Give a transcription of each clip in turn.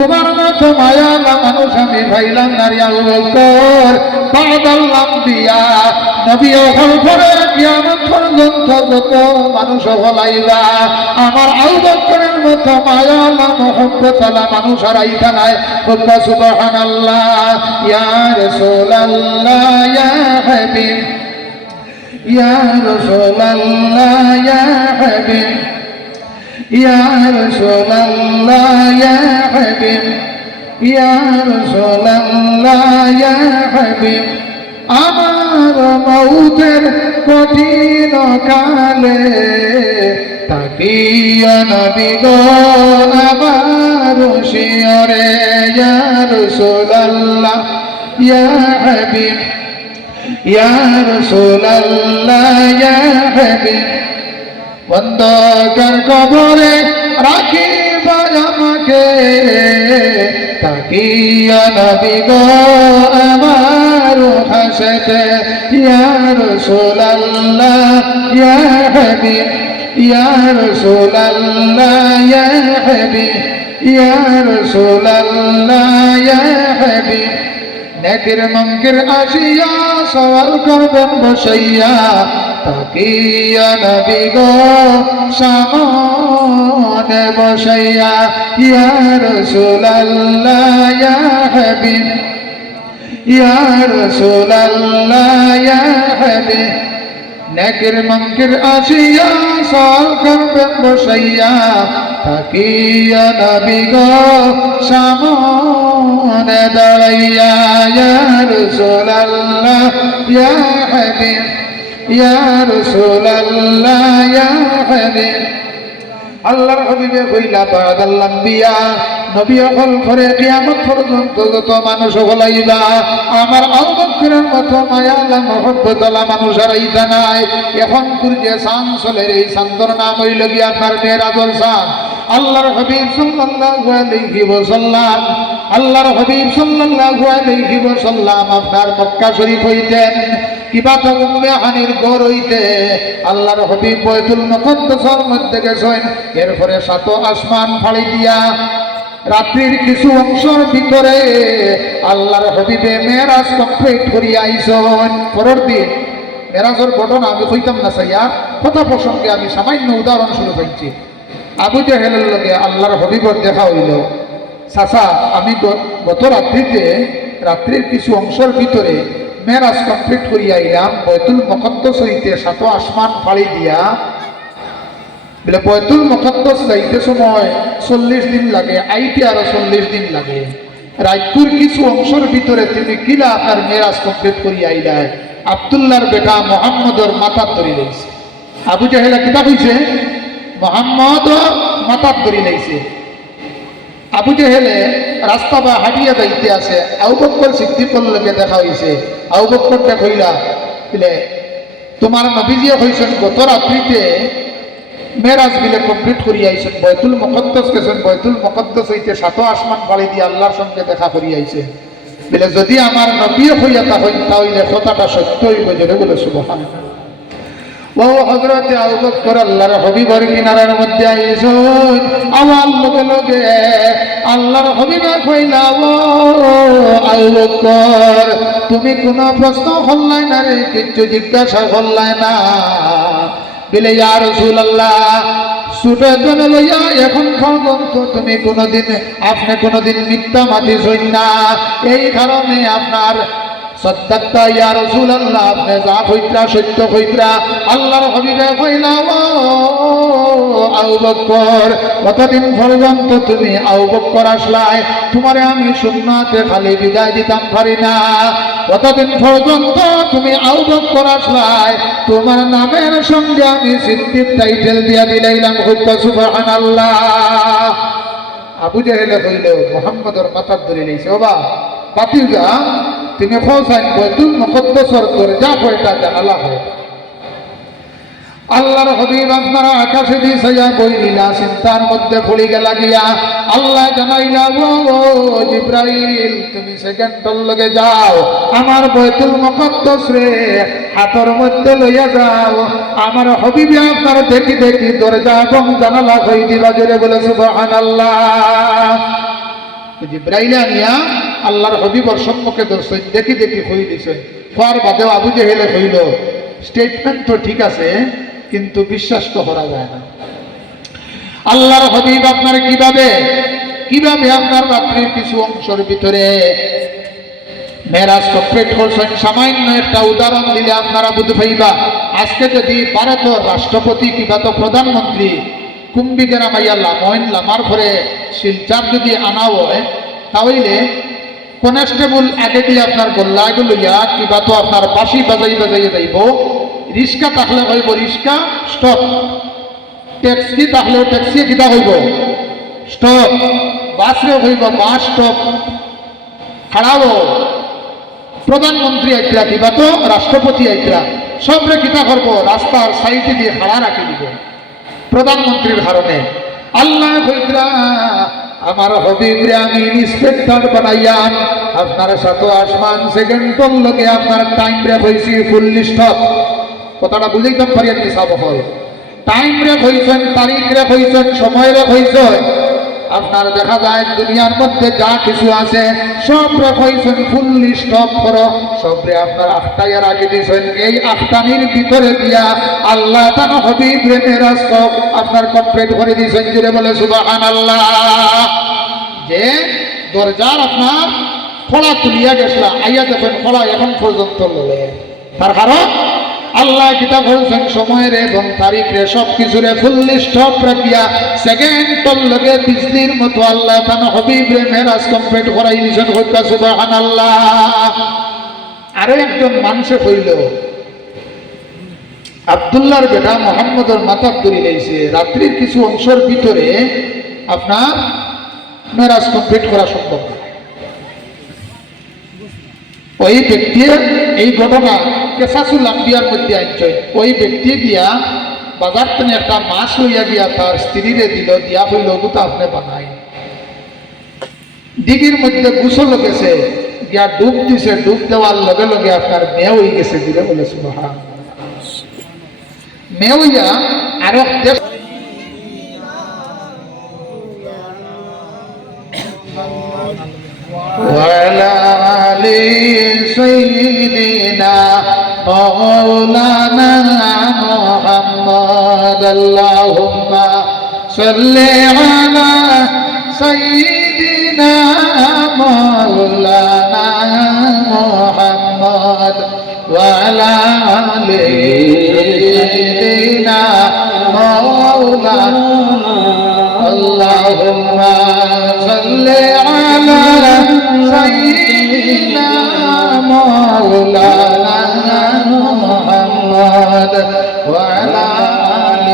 তোমার মতো মায়ালা মানুষ আমি ভাইলাম নারী আবু বকর বাদাল্লাম দিয়া নবী হল পরে কিয়ামত পর্যন্ত যত মানুষ হলাইবা আমার আবু বকরের মতো মায়ালা মহব্বতওয়ালা মানুষ আর আইতা নাই। বলবা সুবহানাল্লাহ। ইয়া রাসূলুল্লাহ ইয়া হাবিব ইয়া রাসূলুল্লাহ ইয়া হাবিব ইয়া রাসূলুল্লাহ ইয়া হাবিব ইয়া রাসূলুল্লাহ ইয়া হাবিব আমার মউতের কঠিন কালে তাকিয়া নবী গো আমার শিয়রে ইয়া রাসূলুল্লাহ ইয়া হাবিব ইয়া রাসূলুল্লাহ ইয়া হাবিব বন্ধকার কবরে রাখিবা আমাকে তাকিয়া নবী গো আমার হাসতে ইয়া রাসূলুল্লাহ ইয়া হাবিব ইয়া রাসূলুল্লাহ ইয়া হাবিব ইয়া রাসূলুল্লাহ ইয়া হাবিব নেকির মুনকির আসিয়া সওয়াল করবেন বসাইয়া তাকিয়া নবী গো সামনে বসাইয়া ইয়া রাসূলুল্লাহ ইয়া হাবিব ইয়া রাসূলুল্লাহ ইয়া হাবিব নেকির মুনকির আসিয়া সওয়াল করবেন বসাইয়া তাকিয়া নবী গো সামনে দাঁড়াইয়া ইয়া রাসূলুল্লাহ ইয়া হাবিব ইয়া রাসূলুল্লাহ ইয়া হাবিব আল্লাহর হাবিবে কইলা বাদাল আম্বিয়া নবী হল পরে কিয়ামত পর্যন্ত যত মানুষ হলাইবা আমার আবু বকরের মতো মায়ালা মহব্বতওয়ালা মানুষ আর আইতা নাই। এখন যে চাঁদ চলে এই চাঁদর নাম হইল গিয়া আপনার মেরাজুল চাঁদ। আল্লাহর হাবিব সাল্লাল্লাহু আলাইহি ওয়াসাল্লাম আল্লাহর হাবিব সাল্লাল্লাহু আলাইহি ওয়াসাল্লাম আপনার মক্কা শরীফ হইতেন কিবা তো উম্মে হানির ঘর হইতে আল্লাহর হাবিব বাইতুল মুকদ্দাসের মধ্যে গেছেন। এরপরে সাত আসমান ফাড়ি দিয়া রাত্রির কিছু অংশের ভিতরে আল্লাহর হাবিবে মেরাজ কমপ্লিট করিয়া আইছেন। পরের দিন মেরাজের ঘটনা আমি কইতাম না সাইয়া, কথা প্রসঙ্গে আমি সামান্য উদাহরণ শুরু করছি। আবু জাহেলের লগে আল্লাহর হাবিবের দেখা হইল। চাচা আমি গত রাত্রির কিছু অংশের ভিতরে মেরাজ কমপ্লিট করিয়া আইলাম বাইতুল মুকদ্দাস হইতে সাত আসমান ফাড়ি দিয়া। বলে বাইতুল মুকদ্দাস যাইতে সময় 40 দিন লাগে, আইতে আরো 40 দিন লাগে। রাজ্যের কিছু অংশের ভিতরে তুমি কিলা আপনার মেরাজ কমপ্লিট করিয়া আইলায়। আব্দুল্লাহর বেটা মুহাম্মদর মাথা ধরি লাইছে। আবু জাহেলা কিতা কইছে? মুহাম্মদ মাথা ধরি লাইছে। আবু জাহেলে রাস্তা বা হাঁটিয়া যাইতে আছে, আবু বকর সিদ্দিকের লগে দেখা হইছে। আবু বকরটা কইলা বলে তোমার নবীজিয়ে কইছেন গত রাত্রিতে মেরাজ বিলে কমপ্লিট করিয়া আইছেন, বাইতুল মুকদ্দাস গেছেন, বাইতুল মুকদ্দাস হইতে সাত আসমান পাড়ি দিয়ে আল্লাহর সঙ্গে দেখা করিয়া আইছে। বলে যদি আমার নবীও হইয়া তাহলে কথাটা সত্য হইব। জোরে বলে সুবহানাল্লাহ। ও হযরতে আবু বকর আল্লাহর হাবিবের কিনারার মধ্যে আইছেন। আমার লগে লগে আল্লাহর হাবিবে কইলা ও আবু বকর তুমি কোনো প্রশ্ন করলাই না রে, কিছু জিজ্ঞাসা করলাই না। বলে ইয়া রাসূলুল্লাহ সুরজন লইয়া এখন পর্যন্ত তুমি আপনি কোনোদিন মিথ্যা মাতিছেন না, এই কারণে আপনার সত্যাত্তা ইয়া রাসূলুল্লাহ আপনি যা কইত্রা সত্য কইত্রা। আল্লাহর হাবিবে কইলা ও আবু বকর কতদিন পর্যন্ত তুমি আবু বকর আসলাই, তোমারে আমি সুন্নাতে খালি বিদায় দিতাম পারি না। কতদিন পর্যন্ত তুমি আবু বকর আসলাই, তোমার নামের সঙ্গে আমি সিদ্দিক টাইটেল দিয়া দিলাইলাম। সুবহানাল্লাহ। আবু জাহেলে কইল মুহাম্মদর মাথা ধরে লইছে। ওবা বাতিল যা তুমি খোঁজাইন বাইতুল মুকদ্দাসের দরজা কয়টা জানালা হয়। আল্লাহর হাবিব আপনারা আকাশে দিয়ে বইলিলা চিন্তার মধ্যে পড়ে গেলা গিয়া আল্লাহ জানাইলা ও জিব্রাইল তুমি সেকেন্ডের লগে যাও, আমার বাইতুল মুকদ্দাস রে হাতের মধ্যে লইয়া যাও। আমার হাবিব আপনার দেখি দেখি দরজা এবং জানালা কই দিবা। জোরে বলে সুবহানাল্লাহ। জিব্রাইল আনিয়া আল্লাহর হবিবর সম্মুখে ধরছেন, দেখি দেখি হই দিছে। হওয়ার বাদেও আবু জেহেলে হইল স্টেটমেন্ট তো ঠিক আছে, কিন্তু বিশ্বাস তো করা যায় না। আল্লাহর হবিব আপনার কিভাবে আপনার রাত্রির কিছু অংশের ভিতরে মেরাজ কমপ্লিট করছেন, সামান্য একটা উদাহরণ দিলে আপনারা বুঝতে পাইবা। আজকে যদি ভারতের রাষ্ট্রপতি কিংবা তো প্রধানমন্ত্রী কুম্বিকেরা মাইয়া লামইন লামার পরে শিলচার যদি আনা হয়, তাহলে কনস্টেবল আগে দিয়ে আপনার গোল্লাগুলো ইয়া কিংবা তো আপনার বাঁশি বাজাইয়ে যাইব। রিক্সা থাকলে হইব রিক্সা স্টপ, ট্যাক্সি থাকলেও ট্যাক্সি কিতা হইব স্টপ, বাসরে হইব বাস স্টপ খাড়াবো। প্রধানমন্ত্রী আইতরা কিবা তো রাষ্ট্রপতি আইতরা সবরে কিতা করব রাস্তার সাইডে দিয়ে খাড়া রাখি দিব প্রধানমন্ত্রীর কারণে। আল্লাহ কইতরা আমার হবিবরে আমি ইন্সপেক্টর বানাইয়া আপনার সাথে আসমান সেকেন্ডর লগে আপনার টাইম রে হইছি ফুল স্টপ। কথাটা বুঝাইতাম পারি আপনি সাবহল টাইম রে হইছেন, তারিখ রে হইছেন, সময় রে হইছেন। আপনার দেখা যায় দুনিয়ার মধ্যে যা কিছু আছে সব হইছেন ফুল স্টপ করো, সবরে আপনার আখটাইয়া রাখি দিয়েছেন। এই আখটানির ভিতরে দিয়া আল্লাহ তাআলা হবিব রে মেরাজ আপনার কমপ্লিট করে দিয়েছেন। জুড়ে বলে সুবহানাল্লাহ। যে দরজার আপনার খোলা তুলিয়া গেছিল, আইয়া দেখেন খোলা এখন পর্যন্ত লড়ে। তার কারণ আল্লাহ কিতাব বলছেন সময়ের এবং তারিখে সব কিছুরে ফুললি স্টপ রাখিয়া সেকেন্ডর লগে বিজলির মতো আল্লাহ তাআলা হবিবরে মেরাজ কমপ্লিট করাই দিয়েছেন। হইতা সুবহানাল্লাহ। আরো একজন মানুষে কইল আব্দুল্লাহর বেটা মোহাম্মদের মাথা ধরে লাইছে, রাত্রির কিছু অংশের ভিতরে আপনার মেরাজ কমপ্লিট করা সম্ভব না। ওই ব্যক্তি এই ঘটনা কেসাসুল আম্বিয়ার মধ্যে আনছে। ওই ব্যক্তি গিয়া বাজার থেকে একটা মাছ লইয়া গিয়া তার স্ত্রীরে দিল, দিয়া হইল ওগুতা আপনি বানাই। দিঘির মধ্যে গুছল গেছে, গিয়া ডুব দিছে, ডুব দেওয়ার লগে লগে আপনার মেয়ে হয়ে গেছে। দিলে বলে সুবহান মেয়ে হইয়া আরো وعلى آل سيدنا مولانا محمد اللهم صل على سيدنا مولانا محمد وعلى آل سيدنا مولانا اللهم صل على سيدنا مولانا محمد وعلى آل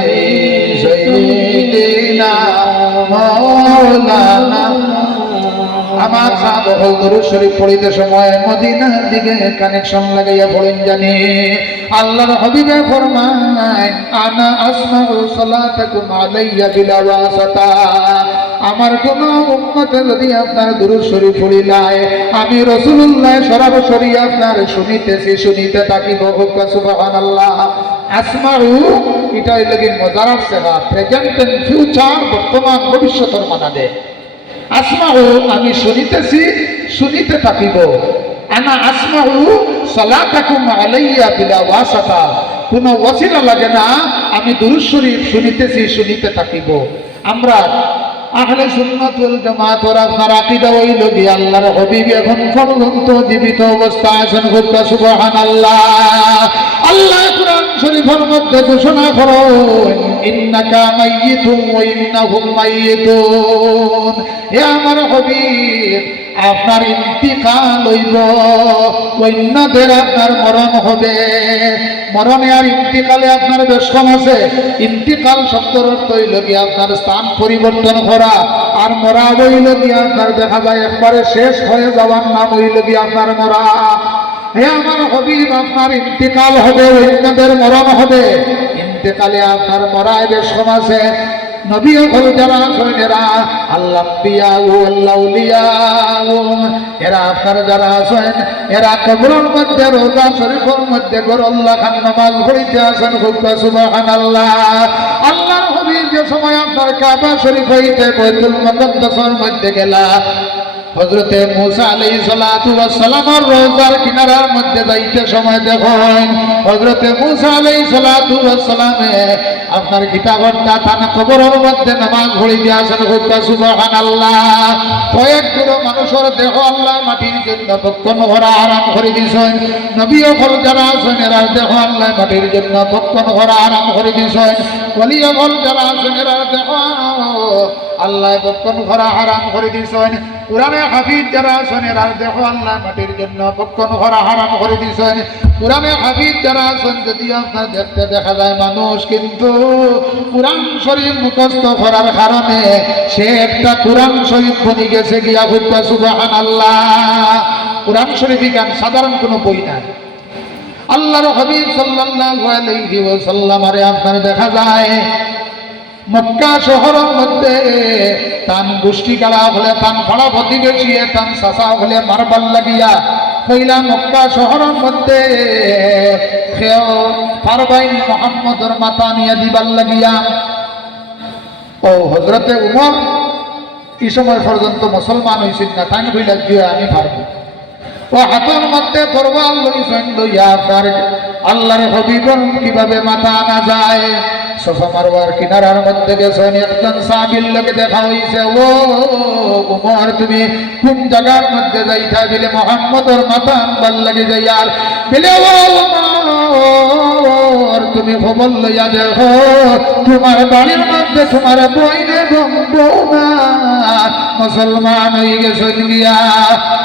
سيدنا مولانا। আমার সাহাবা দরুদ শরীফ পড়িতে সময় মদিনার দিকে কানেকশন লাগাইয়া পড়েন জানি। আল্লাহর হাবিবে ফরমায় আনা আসমাউ সালাতাকুম আলাইয়া বিলা ওয়াসাতা। আমার কোন উম্মতে যদি আপনার দরুদ শরীফ পড়িলায় আমি রাসূলুল্লাহ সরাসরি আপনার শুনিতে থাকিব। সুবহানাল্লাহ। আসমাউ এটা লাগি মজার সেবা, প্রেজেন্ট এন্ড ফিউচার, বর্তমান ভবিষ্যতের মানা দেয়। আসমাউ আমি শুনিতে থাকিব। আনা আসমাউ সালাতাকুম আলাইয়া বিলা ওয়াসাতা, কোনো ওয়াসিলা লাগে না, আমি দুরূদ শরীফ শুনিতে থাকিব। আমরা আহলে সুন্নাত ওয়াল জামাত ওর আপনার আকীদা হইল কি আল্লাহর হাবিব এখন পর্যন্ত জীবিত অবস্থায় আছেন। সুবহানাল্লাহ। আল্লাহ কুরআন শরীফের মধ্যে ঘোষণা করেন ইন্নাকা মাইয়িতুন ওয়া ইন্নাহুম মাইয়িতুন। হে আমার হাবিব আপনার ইন্তিকাল হইব, অন্যদের আপনার মরণ হবে। মরণে আর ইন্তিকালে আপনার বেশকম আছে। ইন্তিকাল শব্দের অর্থ হইল গিয়ে আপনার স্থান পরিবর্তন করা, আর মরা হইল গিয়ে আপনার দেখা যায় একবারে শেষ হয়ে যাওয়ার নাম হইল গিয়ে আপনার মরা। হে আমার হাবিব আপনার ইন্তিকাল হবে, অন্যদের মরণ হবে। ইন্তিকালে আপনার মরায় বেশকম আছে। নবী হল যারা আছেন এরা আল্লাহবিয়া ও আল্লাউলিয়া, এরা আপনার যারা আছেন এরা কবরের মধ্যে রোজা শরীফের মধ্যে গরল্লা খান নামাজ পড়িতে আছেন। সুবহানাল্লাহ। আল্লাহর হাবিব যে সময় আপনার কাবা শরীফ হইতে বাইতুল মুকাদ্দাসের মধ্যে গেলা, হযরতে মূসা আলাইহিস সালাতু ওয়াস সালামের রওজার কিনারার মধ্যে যাইতে সময় দেখেন হযরতে মূসা আলাইহিস সালাতু ওয়াস সালামে আপনার কিতাবটা থানা কবরের মধ্যে নামাজ পড়ি দিয়ে আসেন সুবহানাল্লাহ। কয়েকগুলো মানুষের দেহ আল্লাহ মাটির জন্য ভক্ষণ করা হারাম করে দিয়েছেন। নবী হল যারা আছেন এরা দেহ আল্লাহ মাটির জন্য ভক্ষণ করা হারাম করে দিয়েছেন। ওলি হল যারা আছেন এরা দেহ আল্লাহ ভক্ষণ করা হারাম করে দিয়েছেন। কোরআনে হাফিজ যারা আছেন এরা দেহ আল্লাহ মাটির জন্য ভক্ষণ করা হারাম করে দিয়েছেন। কোরআনে হাফিজ যারা আছেন যদি আপনার দেখতে দেখা যায় মানুষ কিন্তু কোরআন শরীফ মুখস্থ করার কারণে সে একটা কোরআন শরীফ বনে গেছে গিয়া হুক্কা সুবহানাল্লাহ। কোরআন শরীফ গান সাধারণ কোনো বই না। আল্লাহর হাবিব সাল্লাল্লাহু আলাইহি ওয়াসাল্লাম আরে আপনার দেখা যায় মক্কা শহরের মধ্যে তান গোষ্ঠী কালা হলে তান ফাড়া প্রতিবেশী তান চাচা হলে মারবার লাগিয়া কইলা মক্কা শহরের মধ্যে পারবাইন মুহাম্মদর মাথা নিয়ে দিবার লাগিয়া ও হযরতে উমর এই সময় পর্যন্ত মুসলমান হইছেন না তাই কইলা যে আমি পারবো ও হাতের মধ্যে তরবাল লইছেন লইয়া আপনার আল্লাহর হাবিবের কিভাবে মাথা আনা যায় সোফা মারওয়ার কিনারার মধ্যে গেছেন একজন সাহাবীর লোকে দেখা হইছে ও উমর তুমি কোন জায়গার মধ্যে যাইতা বলে মুহাম্মদর মাথা আনবার লাগে যাইয়ার বলে ও উমর তুমি খবর লইয়া দেখো তোমার বাড়ির মধ্যে তোমার বইনে বৌমা মুসলমান হয়ে গেছেন গিয়া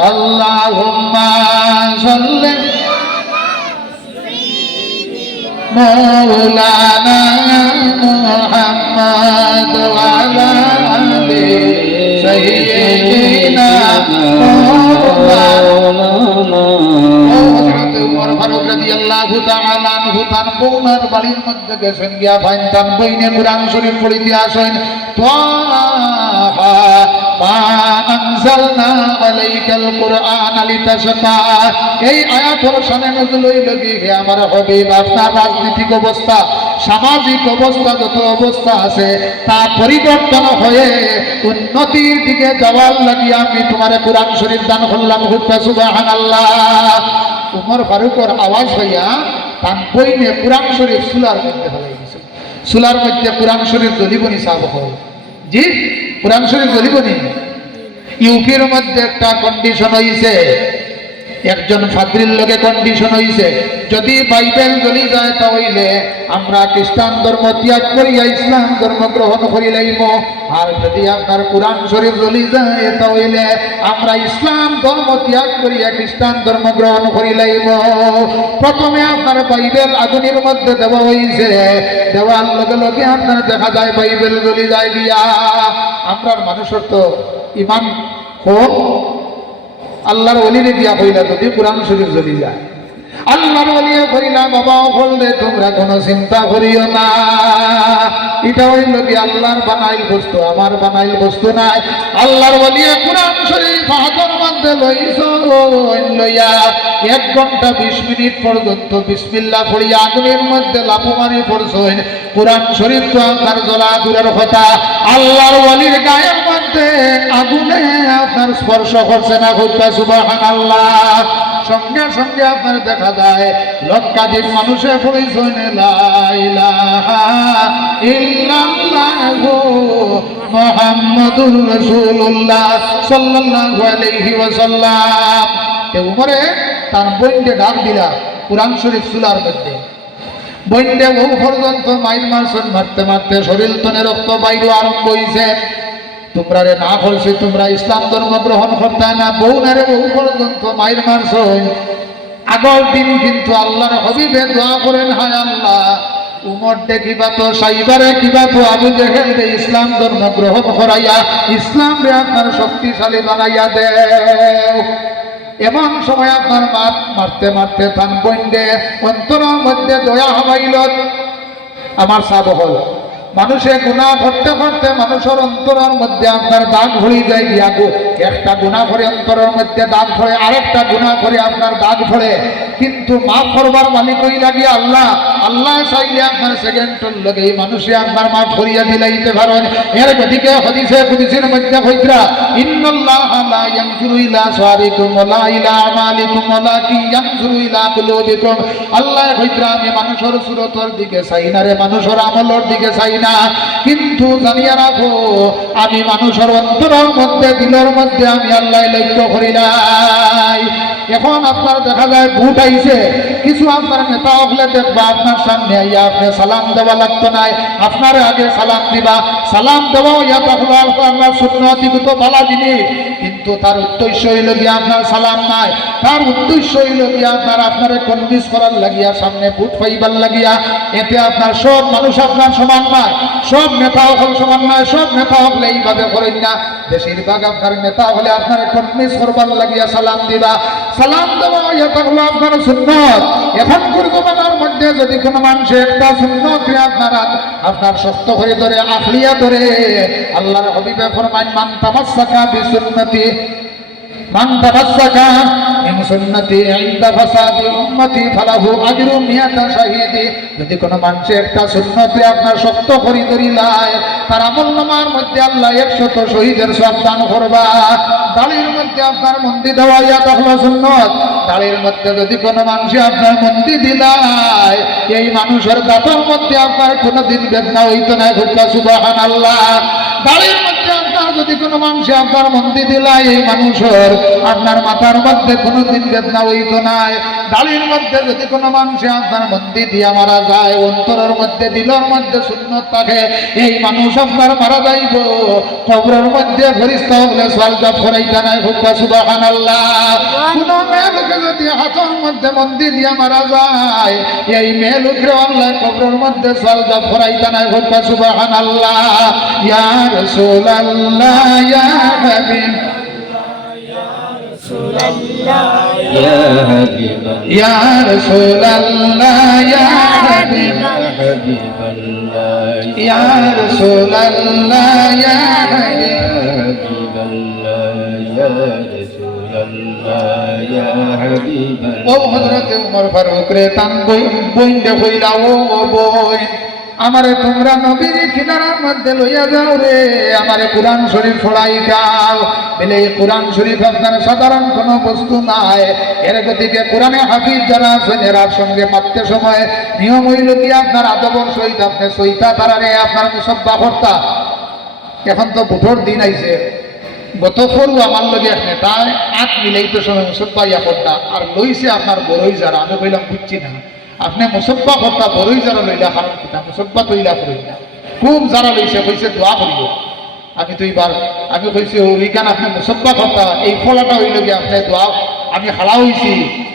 আল্লাহুম্মা সাল্লি مولانا محمد وعلى آل سيدنا مولانا উমর ফারুক রাদিয়াল্লাহু তাআলা আনহু তার বউনার বাড়ির মধ্যে গেছেন গিয়া ভাইন তার বইনে কুরআন শরীফ পড়িতে আসেন আনজালনা আলাইকাল কুরআন লিতাশকা এই আয়াতের শানে নজুল হইল কি হে আমার হাবিব আপনার রাজনৈতিক অবস্থা সামাজিক অবস্থা যত অবস্থা আছে তা পরিবর্তন হয়ে উন্নতির দিকে যাওয়ার লাগিয়া আমি তোমার কুরআন শরীফ দান করলাম সুবহানাল্লাহ। উমর ফারুকের আওয়াজ হইয়া তার বইনে কুরআন শরীফ সুলার মধ্যে ফেলাই দিয়েছে। সুলার মধ্যে কুরআন শরীফ জ্বলিবনি সাহেব হয় জি কুরআন শরীফ জ্বলিবনি। ইউপির মধ্যে একটা কন্ডিশন হইছে একজন ফাদ্রির লগে কন্ডিশন হইছে যদি বাইবেল জ্বলি যায় তাহলে আমরা খ্রিস্টান ধর্ম ত্যাগ করিয়া ইসলাম ধর্ম গ্রহণ করি লাইব আর যদি আপনার কুরআন শরীফ জ্বলি যায় তাহলে আমরা ইসলাম ধর্ম ত্যাগ করিয়া খ্রিস্টান ধর্ম গ্রহণ করি লাইব। প্রথমে আপনার বাইবেল আগুনের মধ্যে দেওয়া হইছে দেওয়ার লগে লগে আপনার দেখা যায় বাইবেল জ্বলি যায় গিয়া। আমরার মানুষের তো ইমান হোক আল্লাহর ওলিরে দিয়া কইলা যদি কুরআন শরীফ জ্বলি যায় আল্লাহর ওলিয়ে কইলা বাবা বললে তোমরা কোনো চিন্তা করিও না এটা হইল কি আল্লাহর বানাইল বস্তু আমার বানাইল বস্তু নাই। আল্লাহর ওলিয়ে কুরআন শরীফ হাতের মধ্যে লইয়া 1 ঘন্টা 20 মিনিট পর্যন্ত বিসমিল্লাহ পড়িয়া আগুনের মধ্যে লাফমারি পড়ছেন। কুরআন শরীফ তো আপনার জ্বলা দূরের কথা আল্লাহর ওলির গায়ের মধ্যে আগুনে আপনার স্পর্শ করছে না হুক্কা সুবহানাল্লাহ। সঙ্গে সঙ্গে আপনার দেখা যায় লক্ষাধিক মানুষে পড়েছেন লা ইলাহা ইল্লাল্লাহু মুহাম্মাদুর রাসূলুল্লাহ সাল্লাল্লাহু আলাইহি ওয়াসাল্লাম। উমরে তার বইনকে ডাক দিলা কুরআন শরীফ সুলার মধ্যে বইনকে বহু পর্যন্ত মাইল মারছেন মারতে মারতে শরীর তনে রক্ত বাইর আরম্ভ হইছে। তোমরা রে না করছে তোমরা ইসলাম ধর্ম গ্রহণ করতে না বহু নারে বহু পর্যন্ত মাইর মারছ। আগর দিন কিন্তু আল্লাহর হাবিবে দোয়া করেন হায় আল্লাহ উমর দেখিবা তো সাইবারে কিবা তো আবু জেহেল দে ইসলাম ধর্ম গ্রহণ করাইয়া ইসলাম রে আপনার শক্তিশালী বানাইয়া দেও। এমন সময় আপনার মারতে মারতে তান বইন্দে অন্তরের মধ্যে দয়া হবাইল। আমার সাব হল মানুষে গুনাহ করতে করতে মানুষের অন্তরের মধ্যে আপনার দাগ ভরি যায় গিয়া একটা গুনাহ করে অন্তরের মধ্যে দাগ পড়ে, আরেকটা গুনাহ করে আপনার দাগ পড়ে, কিন্তু মাফ করবার মালিক ওই লাগে আল্লাহ। আল্লাহ চাইলে আপনার সেকেন্ডের লগে এই মানুষে আপনার মাফ করিয়া দিলাইতে পারেন। এর গতিকে হাদিসে কুদসির মধ্যে কইরা ইন্নাল্লাহা লা ইয়ানজুরু ইলা সাওয়ারিকুম ওয়ালা ইলা আমালিকুম ওয়ালাকিন ইয়ানজুরু ইলা কুলুবিকুম। আল্লাহ কইরা আমি মানুষের সুরতর দিকে চাই না রে, মানুষের আমলের দিকে চাই না, কিন্তু জানিয়া রাখো আমি মানুষের অন্তরের মধ্যে দিলের মধ্যে আমি আল্লাহ লক্ষ্য করি নাই। এখন আপনার দেখা যায় ভোট আইছে, কিছু আপনার নেতা হলে দেখবা আপনার সামনে আইয়া আপনি সালাম দেওয়া লাগতো নাই, আপনার আগে সালাম দিবা। সালাম দেওয়া ইয়াটা হলো আপনার সুন্নতিগত ভালো জিনিস, কিন্তু তার উদ্দেশ্য হইল গিয়ে আপনার সালাম নাই, তার উদ্দেশ্য হইল গিয়ে আপনারে কনভিন্স করার লাগিয়া, সামনে ভোট পাইবার লাগিয়া। এতে আপনার সব মানুষ আপনার সমান নয়, সব নেতা হল সমান নয়, সব নেতা হলে এইভাবে করেন না। বেশিরভাগ আপনার নেতা হলে আপনার কনভিন্স করবার লাগিয়া সালাম দিবা। সালাম দেওয়া এটা হলো আপনার সুন্নত। এখনকার জমানার মধ্যে যদি কোনো মানুষ একটা সুন্নত আপনার শক্ত করে ধরে, আখলিয়া ধরে, আল্লাহর হাবিবে ফরমান মান তামাসসাকা বিসুন্নতি মান তামাসসাকা বিসুন্নতি ইনদা ফাসাদি উম্মতি ফালাহু আজরু মিয়াতা শাহীদি। যদি কোনো মানুষ একটা সুন্নতে আপনার শক্ত করে ধরিলায়, তার আমলনামার মধ্যে আল্লাহ 100 শহীদের সওয়াব দান করবা। দাড়ির মধ্যে আপনার মন্দি দেওয়া এটা হলো সুন্নত। দাড়ির মধ্যে যদি কোনো মানুষ আপনার মন্দি দিলায়, এই মানুষের দাঁতের মধ্যে আপনার কোনোদিন বেদনা হইতো না। সুবহানাল্লাহ। দাড়ির মধ্যে আপনার যদি কোনো মানুষ আপনার মন্দি দিলায়, এই মানুষের আপনার মাথার মধ্যে কোনোদিন বেদনা হইতো না। দাড়ির মধ্যে যদি কোনো মানুষ আপনার মন্দি দিয়া মারা যায়, অন্তরের মধ্যে দিলের মধ্যে সুন্নত থাকে, এই মানুষ আপনার মারা যাইব, কবরের মধ্যে ফেরেশতা হলে সওয়াল জবাব করাইতা নাই। সুবহানাল্লাহ। কোন মেয়ে লোকে যদি হাতের মধ্যে মন্দি দিয়া মারা যায়, এই মেয়ে লোকের আল্লাহ কবরের মধ্যে সওয়াল জবাব করাইতা নাই। সুবহানাল্লাহ। ইয়া রাসূলুল্লাহ ইয়া হাবিব ইয়া রাসূলুল্লাহ ইয়া হাবিব ইয়া রাসূলুল্লাহ ইয়া হাবিব। ও হযরত ওমর ফারুক রে তান বইন দে কইরা, ও বইন আমারে তোমরা নবীর কিনারার মধ্যে লইয়া যাও রে, আমারে কোরআন শরীফ পড়াই দাও। বলে এই কোরআন শরীফ আপনার সাধারণ কোনো বস্তু নাই। এর গতিকে কোরআনে হাফিজ যারা আছেন এরার সঙ্গে মারতে সময় নিয়ম হইল কি আপনার আদবর সহিত আপনি সইতা তারারে আপনার মুসব্বা করতা। এখন তো বুধর দিন আইছে, গত ফরু আমার লগে আপনি তার আট মিলাইতে সময় মুসব্বা ইয়া করতা, আর লইছে আপনার বড়ই যারা। আমি কইলাম বুঝছি না, আপনি মুসব্বা করতা বড়ই যারা লইলা, কারণ কিনা মুসব্বা তৈলা করি না, খুব যারা লইছে কইছে দোয়া করিব। আমি তো এইবার আমি কইছি ওইখান আপনি মুসব্বা করতা, এই ফলাটা হইল গিয়ে আপনি দোয়া, আমি হালা হইছি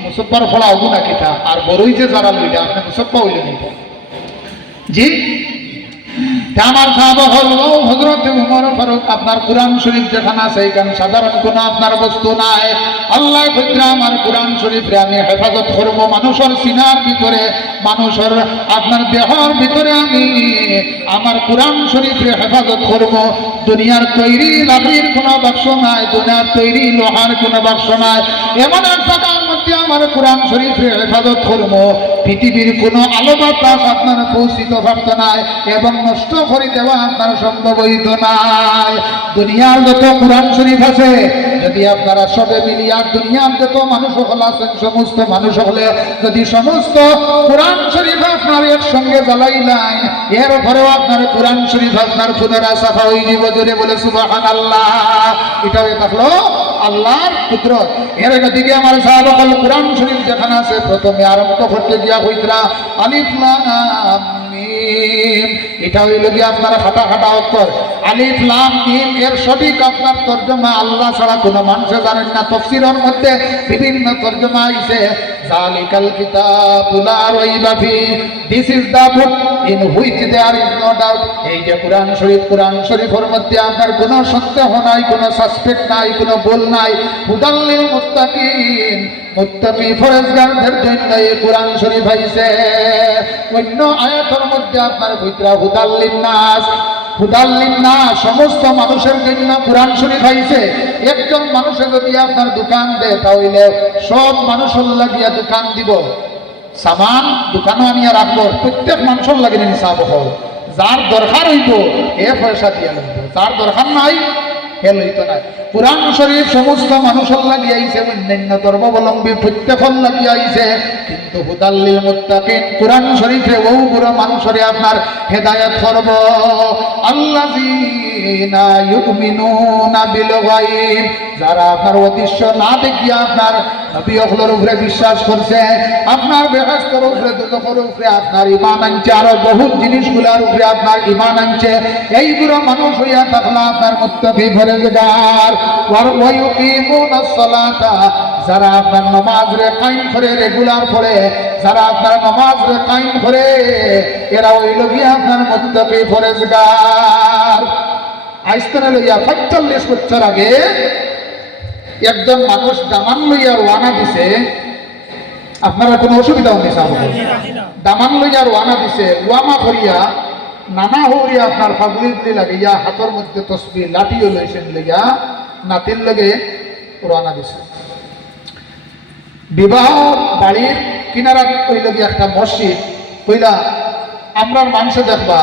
মুসব্বার ফলা হবো না কিতা, আর বড়ই যে যারা লইলা আপনি মুসব্বা হইলে নিব। জি আমার সাহাবা হল হযরত ওমর ফারুক, আপনার কোরআন শরীফ যেখানে আছে এখানে সাধারণ কোনো আপনার বস্তু নাই। আল্লাহ কইরা আমার কোরআন শরীফরে আমি হেফাজত করবো, মানুষের সিনার ভিতরে, মানুষের আপনার দেহর ভিতরে আমি আমার কোরআন শরীফরে হেফাজত করবো। দুনিয়ার তৈরি লাকড়ির কোনো বাক্স নাই, দুনিয়ার তৈরি লোহার কোনো বাক্স নাই, এমন এক জায়গার মধ্যে আমার কোরআন শরীফরে হেফাজত করবো। পৃথিবীর কোনো আলো বাতাস আপনার পৌঁছিত পারত নাই, এবং নষ্ট করে দেওয়া আপনার সম্ভব হইত নাই। দুনিয়ার যত কোরআন শরীফ আছে, যদি আপনারা সবে মিলিয়া দুনিয়ার যত মানুষ হল আছেন, সমস্ত মানুষ হলে যদি সমস্ত কোরআন শরীফ আপনার একসঙ্গে জ্বালাইলেন, এর পরেও আপনার কোরআন শরীফ আপনার পুনরায় সাফা হয়ে যাব। জোরে বলে সুবহানাল্লাহ। এটাও থাকলো আল্লাহর কুদরত। এর দিকে আমার সাহাবাগণ কোরআন শরীফ যেখানে আছে প্রথমে আরম্ভ করতে গিয়া হইতরা আলিফ লাম মিম, এটা হইল কি আপনার খাটা খাটা অক্ষর আলিফ লাম মিম। এর সঠিক আপনার তর্জমা আল্লাহ ছাড়া কোনো মানুষ জানেন না। তাফসীরের মধ্যে বিভিন্ন তর্জমা আইছে, যালিকাল কিতাবু লা রাইবা ফি, this is the book in which there is no doubt. এই যে কোরআন শরীফ, কোরআন শরীফের মধ্যে আপনার কোনো সন্দেহ নাই, কোনো সাসপেক্ট নাই, কোনো ভুল নাই। হুদাল লিল মুত্তাকিন, মুত্তাকি ফরজগারদের জন্য এই কোরআন শরীফ আইছে। অন্য আয়াতের মধ্যে আপনার ভিতরা হুদাল লিন নাস, হুদাল্লিন না, সমস্ত মানুষের জন্য কোরআন শরীফ আইছে। একজন মানুষে যদি আপনার দোকান দেয় তাহলে সব মানুষের লাগিয়া দোকান দিব, সামান দোকানও আনিয়া রাখবো, প্রত্যেক মানুষের লাগে নিসাব হোক। যার দরকার হইব এ পয়সা দিয়ে লইব, যার দরকার নাই হে লইতো না। কোরআন শরীফ সমস্ত মানুষের লাগি আইছে, অন্যান্য ধর্মাবলম্বী প্রত্যেকের লাগি আইছে, কিন্তু হুদাল্লিল মুত্তাকিন কোরআন শরীফে বহু বুড়ো মানুষরে আপনার হেদায়েত করব। আল্লাযীনা ইউমিনুনা বিল গায়ব, যারা আপনার অদৃশ্য না দেখিয়া আপনার নবী হলের উপরে বিশ্বাস করছে, আপনার বেহেশতের উপরে দুজখের উপরে আপনার ঈমান আনছে, আরো বহুত জিনিসগুলোর উপরে আপনার ঈমান আনছে, এইগুলো মানুষ হইয়া থাকলে আপনার মুত্তাকি পরহেজগার। ওয়া ইউকিমুনাস সালাতা, যারা আপনার নামাজরে কায়েম করে রেগুলার পড়ে, যারা আপনার নামাজরে কায়েম করে, এরা হইল গিয়া আপনার মুত্তাকি পরহেজগার। আইস্তানে লইয়া ৪৫ বছর আগে একজন মানুষ দামান লইয়া রওনা দিছে, আপনারা কোনো অসুবিধা হয়নি সাহেব, দামান লইয়া রওনা দিছে, ওয়ামা করিয়া নানা হরিয়া আপনার ফাগুলি লাগিয়া হাতের মধ্যে তসবিহ লাঠিও লইছেন লইয়া নাতির লগে রওনা দিছে। বিবাহ বাড়ির কিনারা কইল গিয়ে একটা মসজিদ কইলা, আমরা মানুষে দেখবা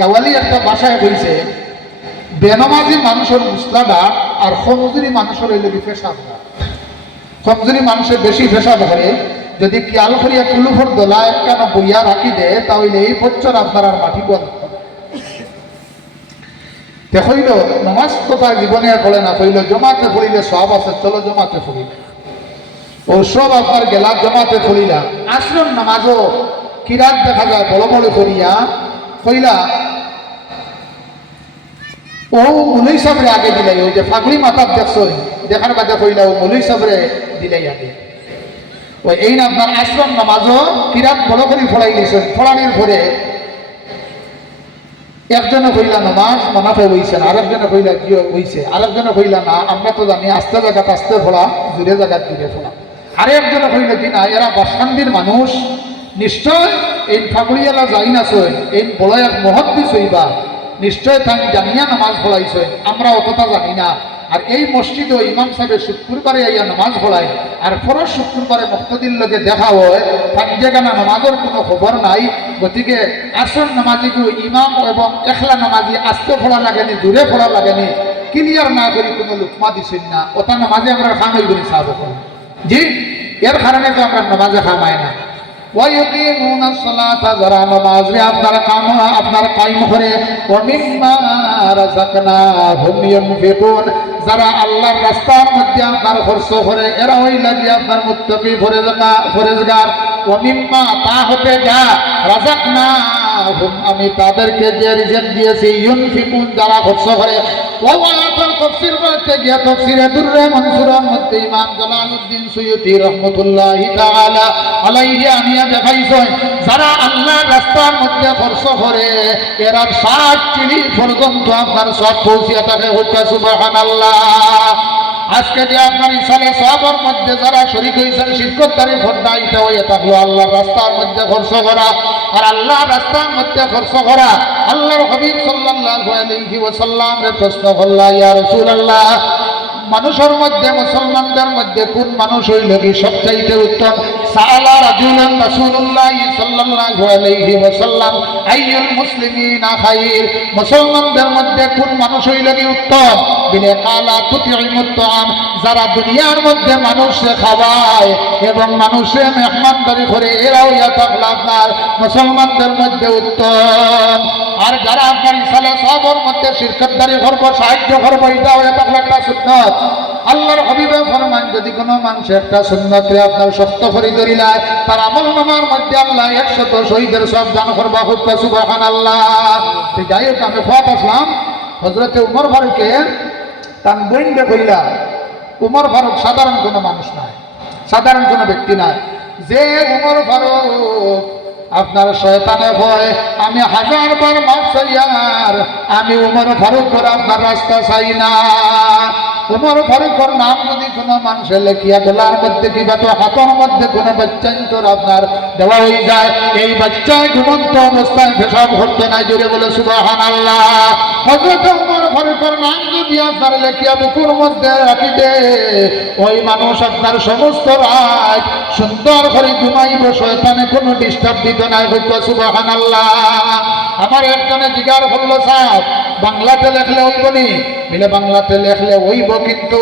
গাওয়ালি একটা বাসায় হইছে, বেনামাজি মানুষের মুসলাডা আর খমজুরি মানুষের হইল কি পেশাব। খমজুরি মানুষের বেশি পেশাব করে, যদি কিয়াল করিয়া কুলুফর দোলায় কেন বইয়া রাখি দেয় তাহলে এই বছর আপনার আর মাটি বন্ধ হইল। নমাজ তো তার জীবনে করে না, কইল জমাতে পড়িলে সব আছে, চলো জমাতে পড়িল। ও সব আপনার গেলা জমাতে পড়িলা। আসরের নামাজও কিরাত দেখা যায় বড় বড় করিয়া কইলা, ও মুলই সাবরে আগে দিলাই, ওই যে ফাগড়ি মাথার দেখছ দেখার বাদে কইলা ও মুলই সাবরে দিলাই আগে। ওই এই না আপনার আশ্রম নামাজও কিরাত বড় করে ফড়াই দিয়েছেন। ফড়ানির পরে একজনে কইলা নামাজ মানাতে হইছে না, আরেকজনে কইলা কি হইছে, আরেকজনে কইলা না আমরা তো জানি আস্তে জায়গাত আস্তে ফোড়া, জুড়ে জায়গাত জুড়ে ফোড়া। আরেকজনে কইলা কি না এরা বাসকান্দির মানুষ, নিশ্চয় এই ফাগুড়িয়ালা যাই না সই, এই বড় এক মহদ্দিস হইবা, নিশ্চয় তাই জানিয়া নামাজ পড়াইছে, আমরা অতটা জানি না। আর এই মসজিদও ইমাম সাহেবের শুক্রবারে আইয়া নামাজ পড়ায়, আর পরের শুক্রবারে মুক্তদির লোকে দেখা হয়, পাঞ্জেগানা নামাজের কোনো খবর নাই। গতিকে আসল নামাজিগুলো ইমাম এবং একলা নামাজি আস্তে পড়া লাগেনি, দূরে পড়া লাগেনি, ক্লিয়ার না করি কোনো লুকমা দিছেন না, ওটা নামাজে আমরা খামাই করি সাহাব জি, এর কারণে তো আমরা নামাজে খামাই না। ওয়ায়ুকিমুনাস সালাতা, যারা নামাজে আপনার কাম আপনার কায়েম করে, ওয়া মিম্মা রাযাকনাহুম ইউনফিকুন, যারা আল্লাহর রাস্তার মধ্যে আপনার খরচ করে, এরা ওই লাগে আপনার মুত্তাকি পরহেজগার। ওয়া মিম্মা, তা হতে যা, রাযাকনাহুম, আমি তাদেরকে যে রিজিক দিয়েছি, ইউনফিকুন, যারা খরচ করে। ওয়াওয়াতাল তাফসীর করতে গিয়ে তাফসীরে দুররে মনসুরের মধ্যে ইমাম জালালউদ্দিন সুয়ুতী রাহমাতুল্লাহি তাআলা আলাইহি আনিয়া দেখাইছেন, যারা আল্লাহর রাস্তার মধ্যে খরচ করে এরা 7 চিড়ি পর্যন্ত আপনার সব পৌঁছিয়া থাকে। হইতা সুবহানাল্লাহ। আজকে যে আপনার ইসালে সবের মধ্যে যারা শরীক হয়েছেন শিরকদারি ফর্দা, এটা হয়ে থাকলো আল্লাহর রাস্তার মধ্যে খরচ করা। আর আল্লাহর রাস্তার মধ্যে খরচ করা, আল্লাহর হাবিব সাল্লাল্লাহু আলাইহি ওয়াসাল্লামের প্রশ্ন করলা, ইয়া রাসূলুল্লাহ, মানুষের মধ্যে মুসলমানদের মধ্যে কোন মানুষ হইল কি সবচাইতে উত্তম? সাআলা রাজুলান রাসূলুল্লাহ সাল্লাল্লাহু আলাইহি ওয়াসাল্লাম আইয়ুল মুসলিমিনা খায়র, মুসলমানদের মধ্যে কোন মানুষ হইল কি উত্তম? বিলে কালা তুতিমুত তাআম, যারা দুনিয়ার মধ্যে মানুষে খাওয়ায় এবং মানুষে মেহমানদারি করে, এরাও ইয়া থাকলে আপনার মুসলমানদের মধ্যে উত্তম। আর যারা আপনার ইসালে সবর মধ্যে শিরকতদারি করব, সাহায্য করব, এটাও ইয়া থাকলে একটা সুন্নাত। আল্লাহর হাবিবে ফরমান, যদি কোনো মানুষ একটা সুন্নতরে আপনার শক্ত করে ধরিলায়, তার আমল নামার মধ্যে আল্লাহ 100 শহীদের সব দান করবা। হুক্কা সুবহানাল্লাহ। যাই হোক, আমি ফাত আসলাম হযরতে উমর ফারুকের তার বইনটা কইলা। উমর ফারুক সাধারণ কোনো মানুষ নয়, সাধারণ কোনো ব্যক্তি নয়। যে উমর ফারুক আপনার শয়তানে ভয়, আমি 1000 বার মাফ চাই, আর আমি উমর ফারুক করে আপনার রাস্তা চাই না। উমর ফারুকের নাম যদি কোনো মানুষের লেখিয়া গলার মধ্যে কিবা তো হাতের মধ্যে কোনো বাচ্চান্তর আপনার দেওয়া হয়ে যায়। এই বাচ্চায় ঘুমন্ত অবস্থায় পেশাব করতে নাই, জোরে বলে সুবহানাল্লাহ। হযরত ওমর ফারুকের নাম যদি আপনার লেখিয়া বুকুর মধ্যে রাখিতে, ওই মানুষ আপনার সমস্ত রাত সুন্দর করে ঘুমাইব, শয়তানে কোনো ডিস্টার্ব দিত নাই। হইতো সুবহানাল্লাহ। আমার একজনে জিজ্ঞার করলো, সাহেব বাংলাতে লেখলে হইব নি? বলে বাংলাতে লেখলে হইব, কিন্তু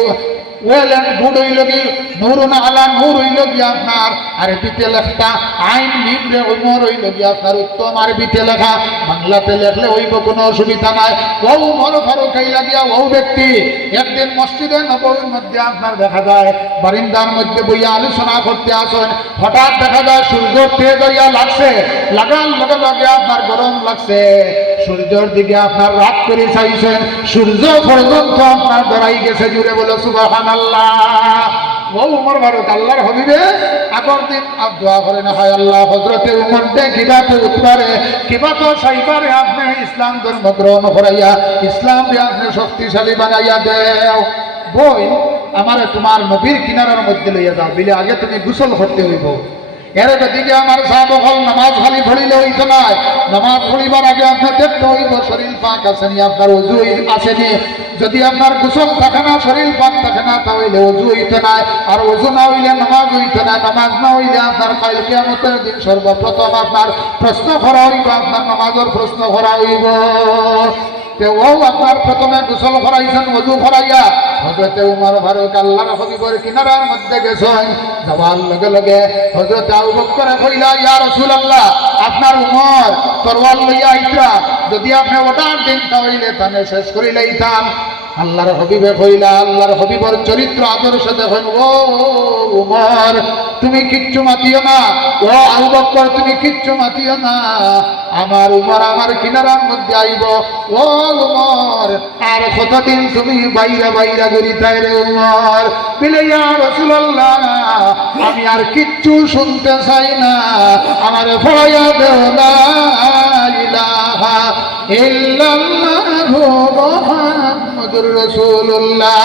ওয়েল এন্ড গুড হইল কি নূরুন আলা নূর হইল কি আপনার আরবিতে লেখা, আইন নিবলে উমর হইল কি আপনার উত্তম আরবিতে লেখা। বাংলাতে লেখলে হইব, কোনো অসুবিধা নাই। ও উমর ফারুক এই লাগিয়া ও ব্যক্তি একদিন মসজিদে নববীর মধ্যে আপনার দেখা যায় বারিন্দার মধ্যে বইয়া আলোচনা করতে আসেন। হঠাৎ দেখা যায় সূর্য তেজ হইয়া লাগছে, লাগার লগে লগে আপনার গরম লাগছে। সূর্যের দিকে আপনার রাত করে চাইছেন, সূর্য পর্যন্ত আপনার ধরাই গেছে। জুড়ে বলে সুবহানাল্লাহ। ও উমর ফারুক আল্লাহর হবিবে আগর দিন দোয়া করে না হয়, আল্লাহ হযরতে উমর দে কিবা তো উঠবারে, কিবা তো সাইবারে আপনি ইসলাম ধর্ম গ্রহণ করাইয়া ইসলামকে আপনি শক্তিশালী বানাইয়া দেও। বই আমারে তোমার নবীর কিনারার মধ্যে লইয়া যাও, বিলে আগে তুমি গোসল করতে হইব। এর দিকে আমার সাহাবগণ নামাজ খালি পড়িলে হইতো না, নামাজ পড়িবার আগে আপনার দেখতে হইব শরীর পাক আসেনি, আপনার ওযু আসেনি। যদি আপনার গোসল থাকে না, শরীর পাক থাকে না, তাহলে ওযু হইতে না। আর ওযু না হইলে নামাজ হইতে না, নামাজ না হইলে আপনার কাল কিয়ামতের দিন সর্বপ্রথম আপনার প্রশ্ন করা হইব, আপনার নামাজের প্রশ্ন করা হইব। ও আপনার প্রথমে গোসল করাইছেন, ওযু করাইয়া হযরতে উমর ফারুক আল্লাহর হাবিবের কিনারার মধ্যে গেছেন। যাওয়ার লগে লগে হযরতে আবু বকর কইলা, ইয়া রাসূলুল্লাহ আপনার উমর তরওয়াল লইয়া আইতা, যদি আপনি অর্ডার দেন তাহলে তানে শেষ করে লইতাম। আল্লাহর হাবিবে কইলা, আল্লাহর হাবিবের চরিত্র আদর্শ দেখেন। ও উমর তুমি কিচ্ছু মাতিও না, ও আবু বকর তুমি কিচ্ছু মাতিও না, আমার উমর আমার কিনারার মধ্যে আইব। ও উমর আর কতদিন তুমি বাইরা বাইরা গড়িতাই রে উমর? বলে ইয়া রাসূলুল্লাহ আমি আর কিচ্ছু শুনতে চাই না, আমার ফরাইয়া দেও লা ইলাহা ইল্লাল্লাহু মুহাম্মাদুর রাসূলুল্লাহ।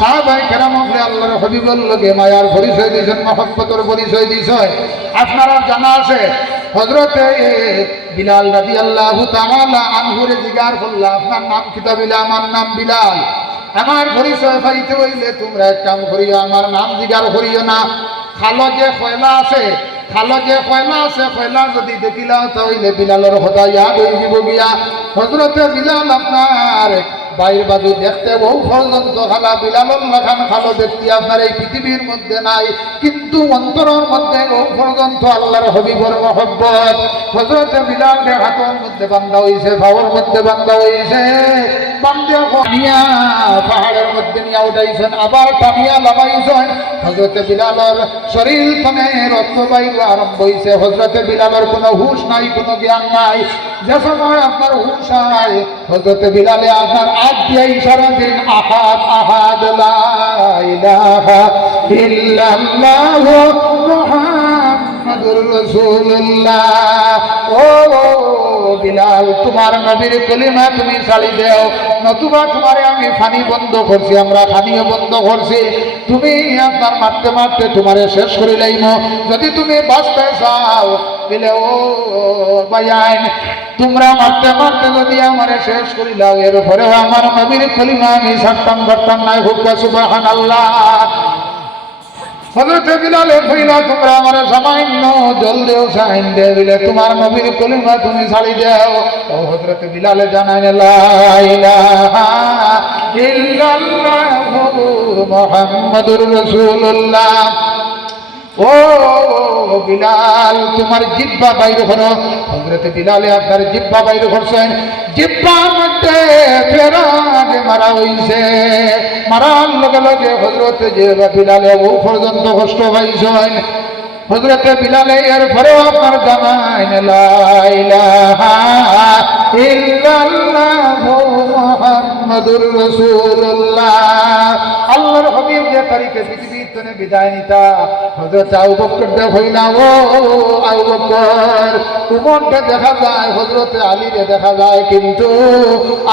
সাহাবায়ে কেরাম আল্লাহর হাবিবের লগে মায়ার পরিচয় দিয়েছেন, মহব্বতের পরিচয় দিয়েছেন। আপনারা জানা আছে হযরতে বিলাল রাদিয়াল্লাহু তাআলা আনহুরে জিজ্ঞাসা করল, আপনার নাম কি? বলে আমার নাম বিলাল। আমার পরিচয় পাইতে হইলে তোমরা এক কাম করিও, আমার নাম জিজ্ঞাসা করিও না। খালো যে কয়লা আছে, খালো যে কয়লা আছে, কয়লা যদি দেখিলাও তাহলে বিলালের কথা ইয়াদ হয়ে যাব গিয়া। হযরতে বিলাল আপনার বাইর বাজু দেখতে বহু পর্যন্ত খালা, বিলালর লাখান খালো দেখতে আপনার এই পৃথিবীর মধ্যে নাই, কিন্তু অন্তরের মধ্যে বহু পর্যন্ত আল্লাহর হাবিবের মহব্বত। হযরতে বিলালের হাতের মধ্যে বান্ধা হইছে, পাওয়ার মধ্যে বান্ধা হইছে, বান্ধিয়া টানিয়া পাহাড়ের মধ্যে নিয়ে উঠাইছেন, আবার টানিয়া লাগাইছেন। হযরতে বিলালের শরীর থেকে রক্ত বাইর আরম্ভ হইছে। হযরতে বিলালের কোনো হুশ নাই, কোনো জ্ঞান নাই। যে সময় আপনার হুশ হয়, হযরতে বিলালে আপনার হাত দিয়ে ইশারা দিন, আহাদ আহাদ লা ইলাহা ইল্লাল্লাহু মুহাম্মাদুর রাসূলুল্লাহ। ও বিলাল তোমার নবীর কলিমা তুমি ছাড়ি দেও, নতুবা তোমারে আমি ফানি বন্ধ করছি, আমরা ফানিও বন্ধ করছি। তুমি আপনার মারতে মারতে তোমারে শেষ করে লাইম, যদি তুমি বাঁচতে চাও বলে ও ভাইয়াইন তোমরা মারতে মারতে যদি আমারে শেষ করিলাও, এরপরেও আমার নবীর কলিমা আমি ছাড়তাম করতাম না। হুক্কা সুবহানাল্লাহ। হযরতে বিলালে কইলা, তোমরা আমার সামান্য জল দেও সাইন দে, বলে তোমার নবীর কলিমা তুমি ছাড়ি দেও। ও হযরতে বিলালে জানাই, লা ইলাহা ইল্লাল্লাহু মুহাম্মাদুর রাসূলুল্লাহ। ও বিলাল তোমার জিহ্বা বাইর করো। হযরতে বিলালে আপনার জিহ্বা বাইর করছেন, জিহ্বার মধ্যে ফেরাগ মারা হইছে। মারার লগে লগে হযরতে বিলালে ও পর্যন্ত কষ্ট পাইছেন। হযরতে বিলালে এর পরেও আপনার জানাই, লা ইলাহা ইল্লাল্লাহু মুহাম্মাদুর রাসূলুল্লাহ। আল্লাহর হাবিব যে তারিখে পৃথিবীর থেকে বিদায় নিতা, হযরত আবু বকর হইলা, ও আবু বকর উমরকে দেখা যায়, হযরতে আলীকে দেখা যায়, কিন্তু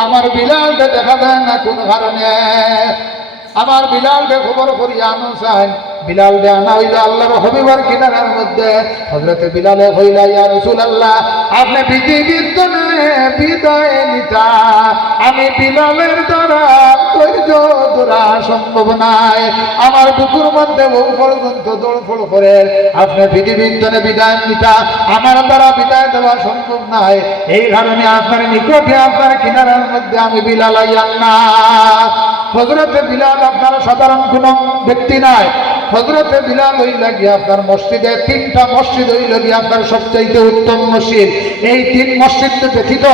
আমার বিলালকে দেখা যায় না। কোন কারণে? আমার বিলাল বে খবর করিয়া আনো চাই বিলাল দে আনা হইল আল্লাহর হবিবার কিনারার মধ্যে হযরতে বিলালে হইলা ইয়া রাসূলুল্লাহ আপনি পৃথিবীর তনে বিদায় নিতা আমি বিলালের দ্বারা ধৈর্য ধরা সম্ভব নাই আমার বুকুর মধ্যে বহু পর্যন্ত দৌড়ফল করে আপনি পৃথিবীর তনে বিদায় নিতা আমার দ্বারা বিদায় দেওয়া সম্ভব নাই এই কারণে আপনার নিকটে আপনার কিনারার মধ্যে আমি বিলাল আইয়ান না হযরতে বিলাল আপনার সাধারণ কোনো ব্যক্তি নয় হযরতে বিলাল হইলা গিয়া আপনার মসজিদে তিনটা মসজিদ হইলা গিয়া আপনার সবচাইতে উত্তম মসজিদ এই তিন মসজিদ ব্যতীত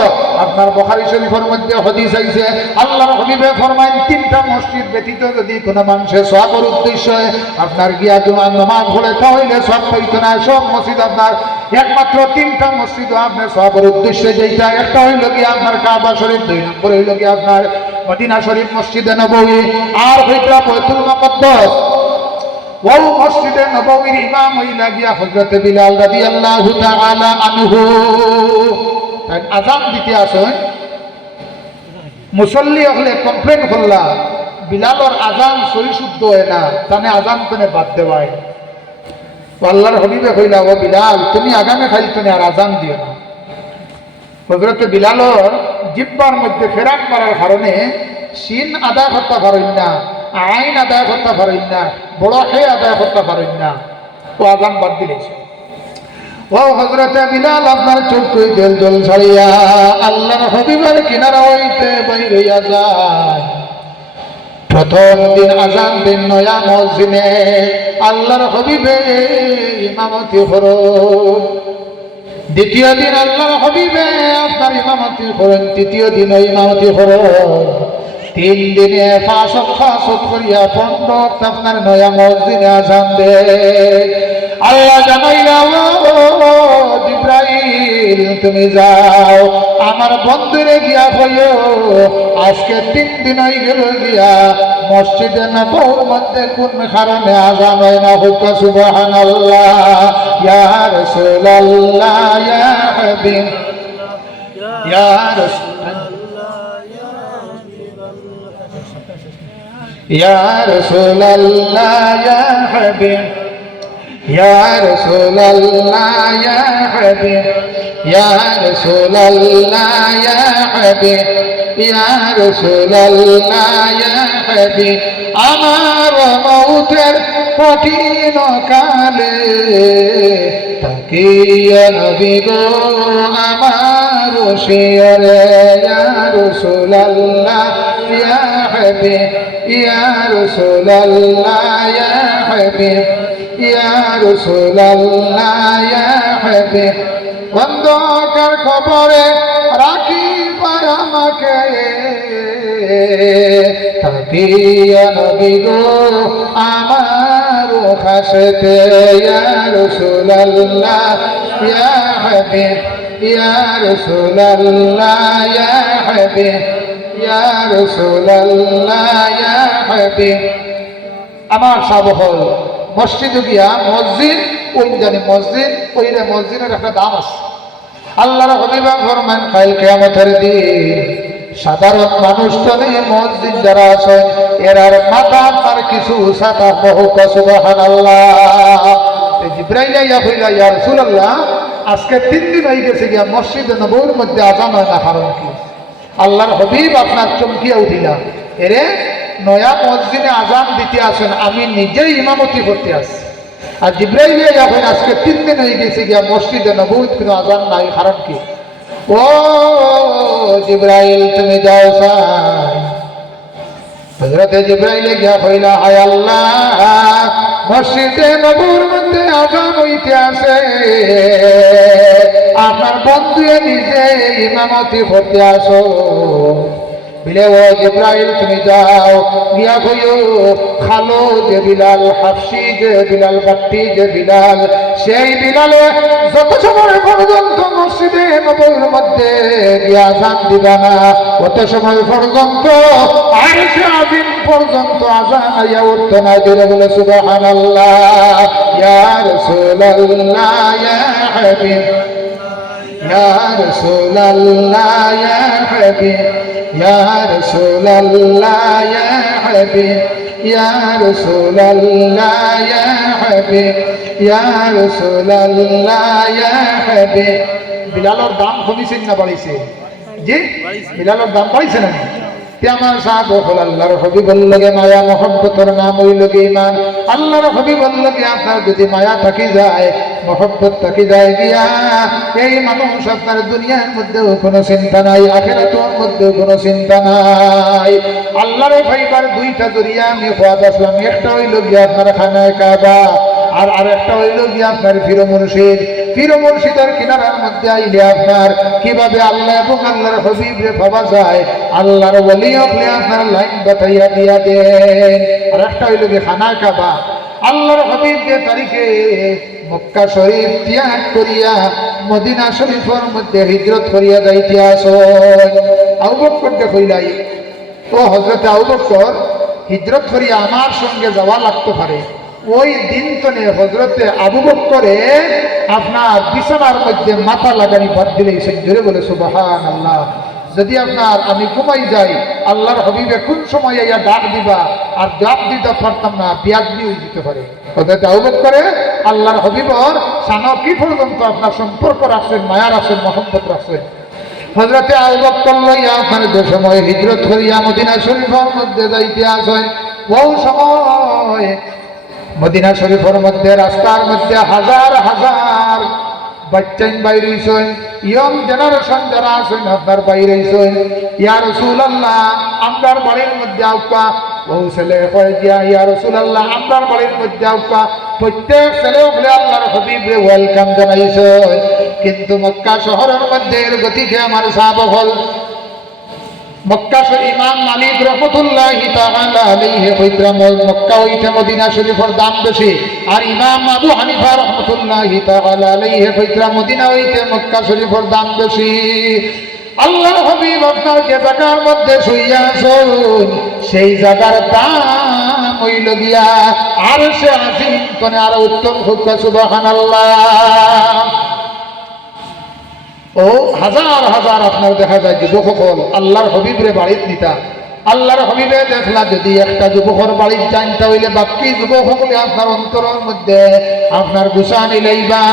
আপনার বুখারী শরীফের মধ্যে হাদিস আইছে আল্লাহর হাবিবে ফরমায়েন তিনটা মসজিদ ব্যতীত যদি কোনো মানুষের সওয়াবের উদ্দেশ্যে আপনার গিয়া জুমার নামাজ পড়ে তাহলে সওয়াব পাইতো না সব মসজিদ আপনার একমাত্র তিনটা মসজিদ আপনার সওয়াবের উদ্দেশ্যে যেটা একটা হইল গিয়া আপনার কাবা শরীফ দুই নম্বর হইল গিয়া আপনার মদিনা শরীফ মসজিদে নববী আর হইতা বাইতুল মুকদ্দাস ও মসজিদে নববীর ইমাম হইলা গিয়া হযরত বিলাল রাদিয়াল্লাহু তাআলা আনহু আযান দিতে আসেন মুসল্লি হলে কমপ্লেন করলা বিলালর আযান সহি শুদ্ধ হয় না তানে আযান কোনে বাদ দেওয়ায় আল্লাহর হাবিবে কইলা ও বিলাল তুমি আগামী খাইল তুমি আর আযান দিও না হযরত বিলালর জিহ্বার মধ্যে ফেরাক মারার কারণে শিন আদা করতে পারেন না আইন আদায় করতে পারেন না বড় হে আদায় করতে পারেন না ও আযান বাদ দিলেছে ও হযরতে বিলাল আপনার চোখ জল জল ছাড়িয়া আল্লাহর হাবিবের কিনারা হইতে বাইর হইয়া যায় প্রথম দিন আযান দিন নয়া মসজিদে আল্লাহর হাবিবে ইমামতি করেন দ্বিতীয় দিন আল্লাহর হাবিবে আপনার ইমামতি করেন তৃতীয় দিন ইমামতি করেন তিন দিনে ফাঁসত করিয়া পণ্ডক আপনার নয়া মসজিদে আযান দে আল্লাহ জানাইলা ও জিবরাইল তুমি যাও আমার বন্ধুরে গিয়া কইও আজকে 3 দিন হয়ে গেল গিয়া মসজিদে নববীর মধ্যে কোন কারণে আযান হয় না হুক সুবহানাল্লাহ ইয়া রাসূলুল্লাহ ইয়া হাবিব ইয়া يا رسول الله يا حبيب يا رسول الله يا حبيب يا رسول الله يا حبيب يا رسول الله يا حبيب আমার মৌতের কঠিন কালে তাকিয়া নবী গো আমার শিয়রে ইয়া রাসূলুল্লাহ ইয়া হাবিব ইয়া রাসূলুল্লাহ ইয়া হাবিব ইয়া রাসূলুল্লাহ ইয়া হাবিব অন্ধকার খবরে রাখিবার আমাকে তাকিয়া নবী গো আমার খাসতে ইয়া রাসূলুল্লাহ ইয়া হাবিব ইয়া রাসূলুল্লাহ ইয়া হাবিব ইয়া রাসূলুল্লাহ ইয়া হাবিব আমার সব হল মসজিদে গিয়া মসজিদ ওই জানি মসজিদ ওইরে মসজিদের একটা দাম আছে আল্লাহর হাবিব ফরমান কাল কিয়ামতের দিন সাধারণ মানুষ তো নেই মসজিদ যারা আছে এরার মাথা আর কিছু সাদা বহুক সুবহানাল্লাহ জিবরাইল ইয়া কইলা ইয়া রাসূলুল্লাহ আজকে 3 দিন হয়ে গেছে গিয়া মসজিদে নববীর মধ্যে আযান হয় না কারণ কি আল্লাহর হাবিব আপনার চমকিয়া উঠিলা এরে নয়া মসজিদে আযান দিতে আসেন আমি নিজেই ইমামতি করতে আসি আর জিবরাইল যখন আজকে 3 দিন হয়ে গেছে গিয়া মসজিদে নববীত কোনো আযান নাই কারণ কি ও জিবরাইল তুমি যাও সাই হযরত জিবরাইল গিয়া কইলা হায় আল্লাহ মসজিদে নববীর মধ্যে আযান হইতে আছে আমার বন্ধু নিজে ইমামতি করতে আসো বিলে ও জিবরাইল তুমি যাও গিয়া কইও খালো যে বিলাল হাফসি যে বিলাল বাট্টি যে বিলাল সেই বিলালে যত সময় পর্যন্ত মসজিদে নববীর মধ্যে গিয়া আযান দিবা না তত সময় পর্যন্ত আরশে আযীম পর্যন্ত আযান আইয়া উঠতো না জোরে বলে সুবহানাল্লাহ ইয়া রাসূলুল্লাহ ইয়া হাবিব ইয়া রাসূলুল্লাহ ইয়া হাবিব يا رسول الله يا حبيب ইয়া রাসূলুল্লাহ ইয়া হাবিব ইয়া রাসূলুল্লাহ ইয়া হাবিব। বিলালের দাম কমিছে না বাড়িছে? জি, বিলালের দাম বাড়িছে না? আমার সাহাবা আল্লাহর হাবিবের লগে মায়া মহব্বতের নাম হইল ঈমান। আল্লাহর হাবিবের লগে আপনার যদি মায়া থাকি যায়, মহব্বত থাকি যায় গিয়া, এই মানুষ আপনার দুনিয়ার মধ্যেও কোনো চিন্তা নাই, আখিরাতের মধ্যেও কোনো চিন্তা নাই। আল্লাহর ভাইবার দুইটা দরিয়া আমি খোয়াদ আসলাম, একটা হইল গিয়া আপনার খানায় কাবা, আর আরেকটা হইল গিয়া আপনার পীর মুর্শিদ। পীর মুর্শিদের কিনারার মধ্যে আইলে আপনার কিভাবে আল্লাহ এবং আল্লাহর হাবিবরে ভাবা যায়, আল্লাহর ওলি হলে আপনার লাইন বাতাইয়া দিয়া দেন। আর একটা হইল গিয়ে খানায় কাবা। আল্লাহর হাবিব যে তারিখে মক্কা শরীফ ত্যাগ করিয়া মদিনা শরীফের মধ্যে হিজরত করিয়া যাইতে আসেন, আবু বকর কইলাই, ও হযরত আবু বকর, হিজরত করিয়া আমার সঙ্গে যাওয়া লাগতে পারে। ওই দিন তো নে হযরতে আবু বকরে আপনার বিছানার মধ্যে মাথা লাগানি বাদ দিলেই সে জোরে বলে সুবহানাল্লাহ। যদি আপনার আমি ঘুমাই যাই, আল্লাহর হাবিবে কোন সময় ইয়া ডাক দিবা, আর ডাক দিতে পারতাম না, বিয়াদবি হয়ে যেতে পারে। হযরত আবু বকরে আল্লাহর হাবিবর সানা কি পর্যন্ত আপনার সম্পর্ক রাখছেন, মায়া রাখছেন, মহব্বত রাখছেন। হযরতে আবু বকর লইয়া আপনার যে সময় হিজরত করিয়া মদিনা শরীফের মধ্যে যাইতে আসেন, ওই সময় মদিনা শরীফের মধ্যে রাস্তার মধ্যে হাজার হাজার বাচ্চাইন বাইরে হইছেন, ইয়ং জেনারেশন যারা আছেন আপনার বাইরে হইছেন। ইয়া রাসূলুল্লাহ, আমরার বাড়ির মধ্যে আউকা। বহু ছেলে কয় দিয়া, ইয়া রাসূলুল্লাহ, আমরার বাড়ির মধ্যে আউকা। প্রত্যেক ছেলে বলে আল্লাহর হাবিবরে ওয়েলকাম জানাইছে। কিন্তু মক্কা শহরের মধ্যে এর গতিকে আমার সাহাবা হল মক্কা শরীফ ইমাম মালিক রহমাতুল্লাহি তাআলা আলাইহি কইরা মক্কা হইতে মদিনা শরীফের দাম বেশি, আর ইমাম আবু হানিফা রহমাতুল্লাহি তাআলা আলাইহি কইরা মদিনা হইতে মক্কা শরীফের দাম বেশি। আল্লাহর হাবিব আপনার যে জায়গার মধ্যে শুইয়া আছেন, সেই জায়গার দাম হইল গিয়া আরশে আজিম কোনে আর উত্তম হুক্কা সুবহানাল্লাহ। ও হাজার হাজার আপনার দেখা যায় যুবকল আল্লাহর হাবিবরে বাড়িত নিতা। আল্লাহর হাবিবে দেখলা যদি একটা যুবকর বাড়ির জানতে হইলে বাকি যুবকলে আপনার অন্তরের মধ্যে আপনার গুসা নিলাইবা,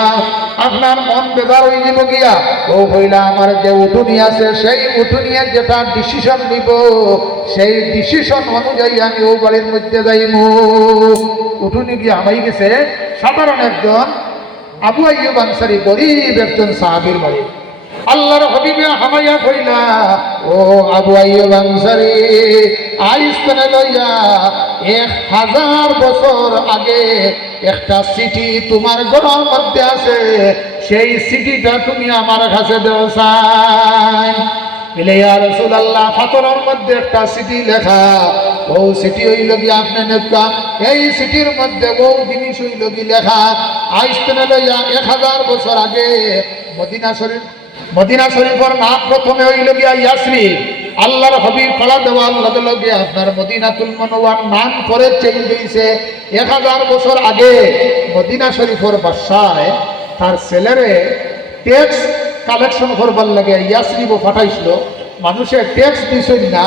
আপনার মন বেজার হয়ে যাব গিয়া। ও হইলা আমার যে উঠুনি আছে, সেই উঠুনিয়ে যেটা ডিসিশন নিব, সেই ডিসিশন অনুযায়ী আমি ও বাড়ির মধ্যে যাইব। উঠুনি গিয়া আমাই গেছে সাধারণ একজন আবু আইয়ুব আনসারী, গরিব একজন সাহাবীর বাড়ি। আল্লাহর হাবিবে হামাইয়া কইলা, ও আবু আইয়ুব আনসারী, আইসনে লইয়া 1000 বছর আগে একটা চিঠি তোমার ঘরের মধ্যে আছে, সেই চিঠিটা তুমি আমার কাছে দেও চাই। বলে ইয়া রাসূলুল্লাহ, পাথরের মধ্যে একটা চিঠি লেখা, ও চিঠি হইল কি আপনি নেবা, এই চিঠির মধ্যে ও জিনিস হইল কি লেখা, আইসনে লইয়া 1000 বছর আগে মদিনা শরীফের নাম প্রথমে হইল গিয়া ইয়াসরিব। আল্লাহর হাবিব কলা দেওয়ার লগে লগে আপনার মদিনাতুল মুনাওয়ার নাম করে চেঞ্জ হয়েছে। 1000 বছর আগে মদিনা শরীফের বাদশায় তার ছেলেরে ট্যাক্স কালেকশন করবার লাগে ইয়াসরিব পাঠাইছিল। মানুষের ট্যাক্স দিছেন না,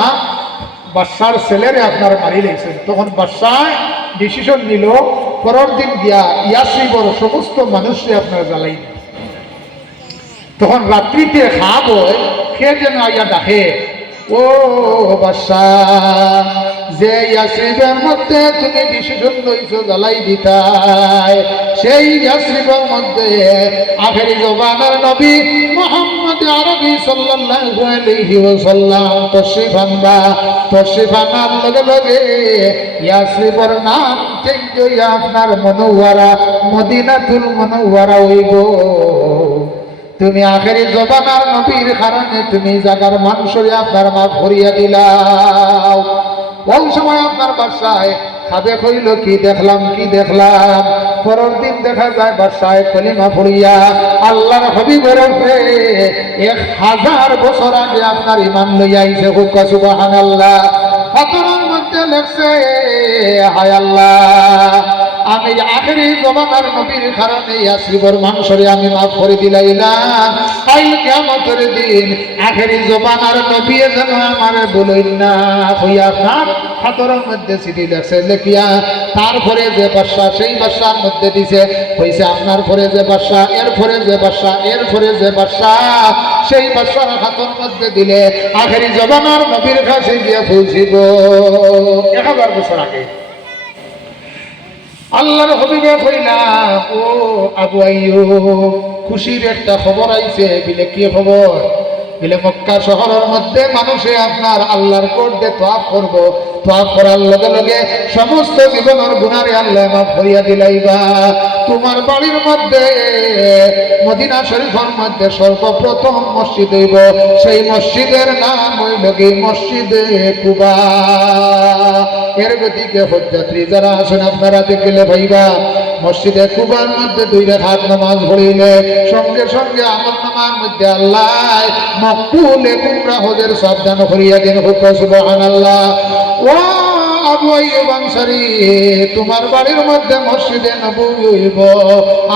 বাদশার ছেলেরে আপনার মারি লাইছেন। তখন বাদশায় ডিসিশন নিল, পরের দিন গিয়া ইয়াসরিবর সমস্ত মানুষকে আপনার জ্বালাই। তখন রাত্রিতে খাব খেয়ে যেন আইয়া ডাকে, ও বাদশাহ, যে ইয়াসরিবের মধ্যে তুমি ডিসিশন লইছো জ্বালাই দিতাই, সেই ইয়াসরিবের মধ্যে আখেরি জবানের নবী মুহাম্মদ আরবি সাল্লাল্লাহু আলাইহি ওয়াসাল্লাম তশরিফ আনার লগে লগে ইয়াসরিবের নাম চেঞ্জ হইয়া আপনার মুনাওয়ারা মদিনাতুল মুনাওয়ারা হইব। তুমি আখেরি জবানার নবীর কারণে তুমি জাগার মানুষরে আপনার মা ভরিয়া দিলাও। ওই সময় আপনার বাদশায় খাবে কইল, কি দেখলাম কি দেখলাম। পরের দিন দেখা যায় বাদশায় কলিমা পড়িয়া আল্লাহর হাবিবের উপরে 1000 বছর আগে আপনার ঈমান লইয়া আইছে। হুক্কা সুবহানাল্লাহ। পাথরের মধ্যে লেখছে, হায় আল্লাহ, আমি আখেরি জমানার নবীর কারণে আসিবর মাংসরে আমি মাফ করে দিলাইলাম। কাল কিয়ামতের দিন আখেরি জমানার নবী যেন আমার বলইন না হইয়া আপনার হাতরের মধ্যে চিঠি লেখছে, লেখিয়া তারপরে যে বাদশা সেই বাদশার মধ্যে দিছে হইছে আপনার পরে যে বাদশা, এর পরে যে বাদশা, এর পরে যে বাদশা, সেই বাদশার হাতের মধ্যে দিলে আখেরি জমানার নবীর কাছে গিয়ে পৌঁছিব। 1000 বছর আগে আল্লাহর হবিবে কইলা, ও আবু আইয়ুব, খুশির একটা খবর আইছে। বিলে কি খবর? বিলে মক্কা শহরের মধ্যে মানুষে আপনার আল্লাহর কোট দিয়ে তোয়াফ করব, তোয়াফ করার লগে লগে সমস্ত জীবনের গুনারে আল্লাহ মাফ করিয়া দিলাইবা। তোমার বাড়ির মধ্যে মদিনা শরীফের মধ্যে সর্বপ্রথম মসজিদ হইব, সেই মসজিদের নাম হইল কি মসজিদে কুবা। এর গতিকে হজযাত্রী যারা আছেন আপনারা দেখলে ভাইবা, মসজিদে কুবার মধ্যে 2 রাকাত নামাজ পড়িলে সঙ্গে সঙ্গে আমল নামার মধ্যে আল্লাহ মকবুলে কুমরা হজের সাবধান করিয়া দেন। সুবহানাল্লাহ। ও আবু আইয়ুব আনসারী, তোমার বাড়ির মধ্যে মসজিদে নববী হইব,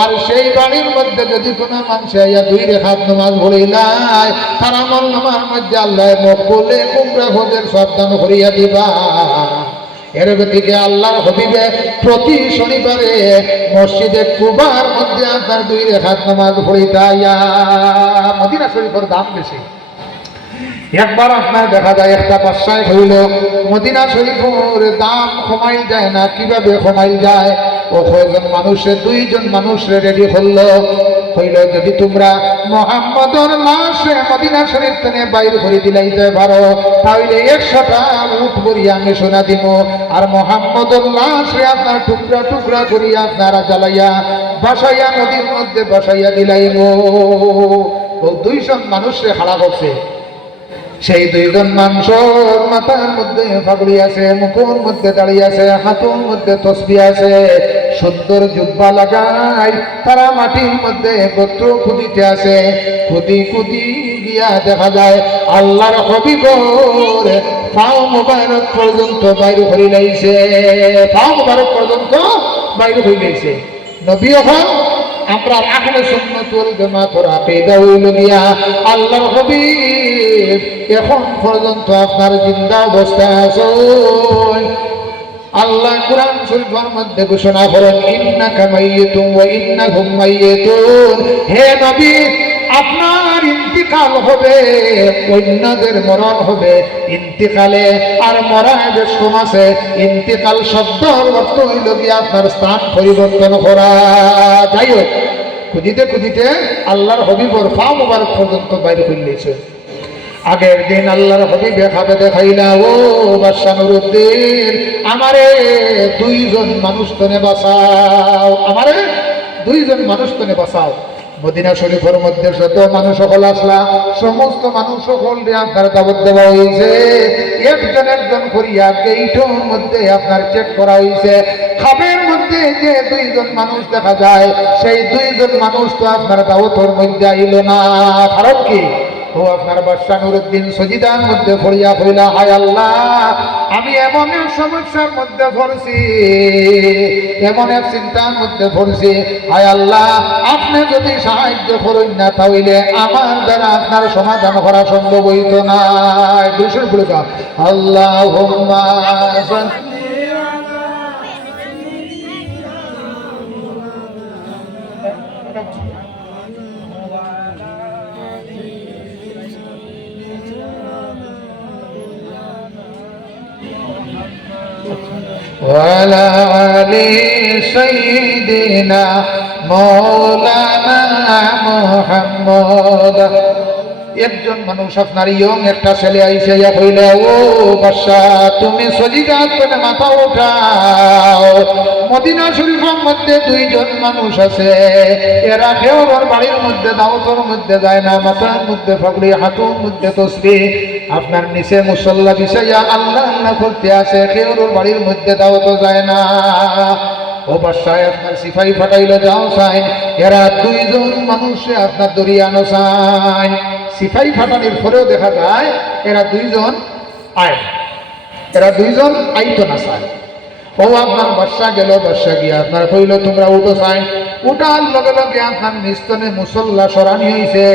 আর সেই বাড়ির মধ্যে যদি কোনো মানুষ আইয়া 2 রাকাত নামাজ পড়িলাই তার আমল নামার মধ্যে আল্লাহ মকবুলে কুমরা হজের সাবধান করিয়া দিবা। এর গতিকে আল্লাহর হবিবে প্রতি শনিবারে মসজিদে কুবার মধ্যে আপনার 2 রাকাত নামাজ পড়িতাইয়া। মদিনা শরীফের দাম বেশি। একবার আপনার দেখা যায় একটা বাদশায় হইল মদিনা শরীফের দাম কমাইল যায় না। কিভাবে কমাইল যায়? ও কয়জন মানুষে 2 জন মানুষে রেডি হইল, যদি তোমরা মুহাম্মদের লাশে মদিনা শরীফ থেকে বাইর করে দিলাইতে পারো তাহলে 100টা উট করিয়া আমি সোনা দিব, আর মুহাম্মদের লাশে আপনার টুকরা টুকরা করিয়া আপনারা জ্বালাইয়া বাসাইয়া নদীর মধ্যে বাসাইয়া দিলাইব। ও 2 জন মানুষে হারা করছে। সেই 2 জন মানুষের মাথার মধ্যে পাগড়ি আছে, মুখের মধ্যে দাঁড়িয়ে আছে, হাতের মধ্যে তসবিহ আছে, সুন্দর জুব্বা লাগাই তারা মাটির মধ্যে গোত্র খুদিতে আছে। খুদি খুদি গিয়া দেখা যায় আল্লাহর হবিবর পাও মোবারক পর্যন্ত বাইর হয়ে লাইছে, পাও মোবারক পর্যন্ত বাইর হয়ে লাইছে। নবী হন আমরা আহলে সুন্নাত ওয়াল জামাতের আকীদা হইল গিয়া আল্লাহর হাবিব এখন পর্যন্ত আপনার জিন্দা অবস্থায় আছেন। আল্লাহ কুরআন শরীফের মধ্যে ঘোষণা করেন, ইন্নাকা মাইয়িতুন ওয়া ইন্নাহুম মাইয়িতুন। হে নবী, আপনার ইন্তিকাল হবে, অন্যদের মরণ হবে। ইন্তিকালে আর মরায় বেশ কম আছে। ইন্তিকাল শব্দের অর্থ হইল কি আপনার স্থান পরিবর্তন করা। যাই হোক, খুঁজিতে খুঁজিতে আল্লাহর হবিবর পা মোবারক পর্যন্ত বাইরে ফেললেছে। আগের দিন আল্লাহর হবিবে খাবে দেখাইলা, ও বাদশা নুরুদ্দিন, আমারে 2 জন মানুষ তনে বাঁচাও, আমারে 2 জন মানুষ তনে বাঁচাও। মদিনা শরীফের মধ্যে যত মানুষ সকল আসলা সমস্ত মানুষ সকল আপনার দাওয়াত দেওয়া হয়েছে। একজন একজন করিয়া গেইটের মধ্যে আপনার চেক করা হয়েছে। খাবের মধ্যে যে 2 জন মানুষ দেখা যায়, সেই 2 জন মানুষ তো আপনার দাওয়াতের মধ্যে আইল না। কারণ কি? ও আপনার বাদশা নুরুদ্দিন সজিদার মধ্যে পড়িয়া কইলা, হায় আল্লাহ, আমি এমন এক সমস্যার মধ্যে পড়ছি, এমন এক চিন্তার মধ্যে পড়ছি, হায় আল্লাহ, আপনি যদি সাহায্য করেন না তাহলে আমার দ্বারা আপনার সমাধান করা সম্ভব হইত না। দুশোর বলে যাও, আল্লাহুম্মা وعلى آل سيدنا مولانا محمد। একজন মানুষ আপনার ইয়ং একটা ছেলে আইসে ইয়া কইলে, ও বাদশা, তুমি সজিদাত করে মাথা উঠাও। মদিনা শরীফের মধ্যে 2 জন মানুষ আছে, এরা কেউ ওর বাড়ির মধ্যে দাওয়াতের মধ্যে যায় না, মাথার মধ্যে পাগড়ি, হাতের মধ্যে তসবিহ, আপনার নিচে মুসল্লা বিছাইয়া আল্লাহ আল্লাহ করতে আসে, কেউ ওর বাড়ির মধ্যে দাওয়াতও যায় না। ও বাদশা, আপনার সিপাহী ফাটাইলে যাও চাই, এরা 2 জন মানুষে আপনার দরিয়ানো চাই। সিপাহী ফাটানির পরেও দেখা যায় এরা 2 জন আয়, এরা 2 জন আইতো না চায়। ও আপনার বাদশা গেল, বাদশা গিয়া আপনার কইল তোমরা উঠো চাই। উঠার লগে লগে আপনার নিস্তনে মুসল্লা সরানি হইছে।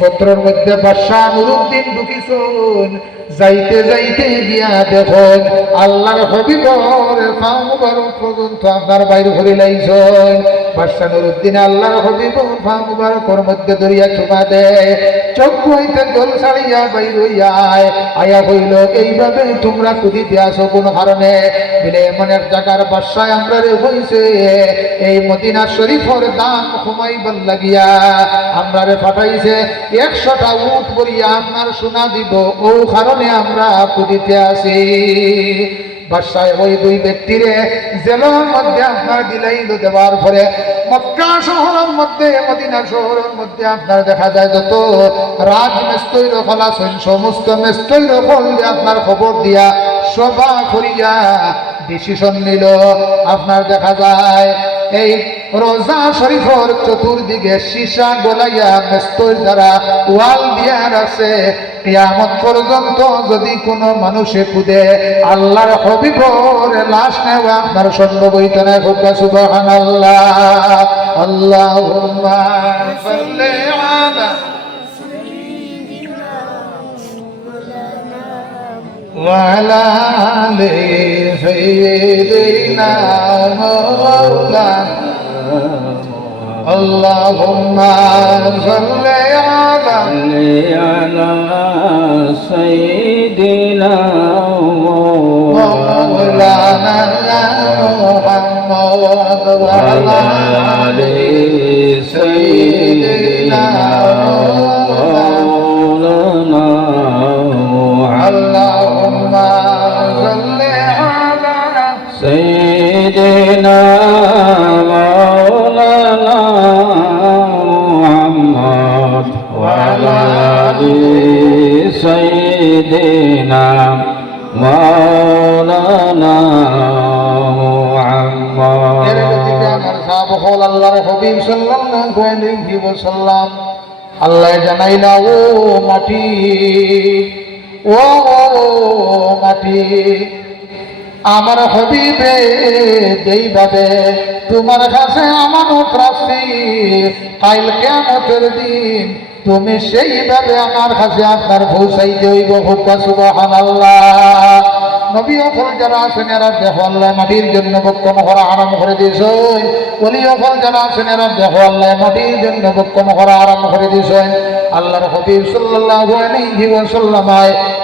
গোত্রের মধ্যে বাদশা নুরুদ্দিন ঢুকিছুন। যাইতে যাইতে গিয়া দেখুন আল্লাহর হবিবর পা মুবারক পর্যন্ত আপনার বাইরে ঘুরে লাইছেন। বাদশা নুরুদ্দিন আল্লাহর হবিবর পা মুবারকের মধ্যে দরিয়া চুমা দেয়। চক্ষু হইতে জল ছাড়িয়া বাইর হইয়া আয়া হইল এইভাবে তোমরা খুঁজিতে আসো কোন কারণে? বলে এমন এক জায়গার বাদশায় আমরা রে হইছে এই মদিনা শরীফের দাম কমাইবার লাগিয়া আমরা রে পাঠাইছে 100টা উট করিয়া আপনার সোনা দিব, ও কারণে আমরা খুঁজিতে আসি। বাদশাহ ওই দুই ব্যক্তিরে জেলের মধ্যে আপনার দিলাইল। দেওয়ার পরে মক্কা শহরের মধ্যে, মদিনা শহরের মধ্যে আপনার দেখা যায় যত রাজ মেস্তৈর ফল আছেন সমস্ত মেস্তৈর ফল আপনার খবর দিয়া সভা করিয়া ডিসিশন নিল। আপনার দেখা যায় এই রোজা শরীফের চতুর্দিকে সীসা গলাইয়া মেস্তৈর দ্বারা ওয়াল দিয়া রাখছে। কিয়ামত পর্যন্ত যদি কোনো মানুষে খুদে আল্লাহর হবিবর লাশ নেওয়া আপনার সম্ভব হইতে না। সুবহানাল্লাহ। আল্লাহুম্মা সাল্লি আলা ওয়া আলা আলি সাইয়্যিদিনা মাওলানা। আল্লাহুম্মা সাল্লি আলা সাইয়্যিদিনা মাওলানা মুহাম্মদ ওয়া আলা আলি সাইয়্যিদিনা মাওলানা। আল্লাহুম্মা সাল্লি আলা সাইয়্যিদিনা মাওলানা মুহাম্মদ ওয়া আলা আলি সাইয়্যিদিনা মাওলানা মুহাম্মদ। আল্লাহর হাবিব সাল্লাল্লাহু আলাইহি ওয়াসাল্লাম আল্লাহ জানাইলা, ও মাটি, ও মাটি, আমার হবিবে যেইভাবে তোমার কাছে আমানত রাখছি কাল কিয়ামতের দিন তুমি সেইভাবে আমার কাছে আপনার পৌঁছাইতে হইব। সুবহানাল্লাহ। নবী অফল যারা আছেন এরা দেখো আল্লাহ মাটির জন্য বক্ষণ করা আরাম করে দিয়েছেন। ওলি অফল যারা আছেন এরা দেখো আল্লাহ মাটির জন্য বক্ষণ করা আরাম করে দিয়েছেন। আল্লাহর হাবিব সাল্লাল্লাহু আলাইহি ওয়াসাল্লাম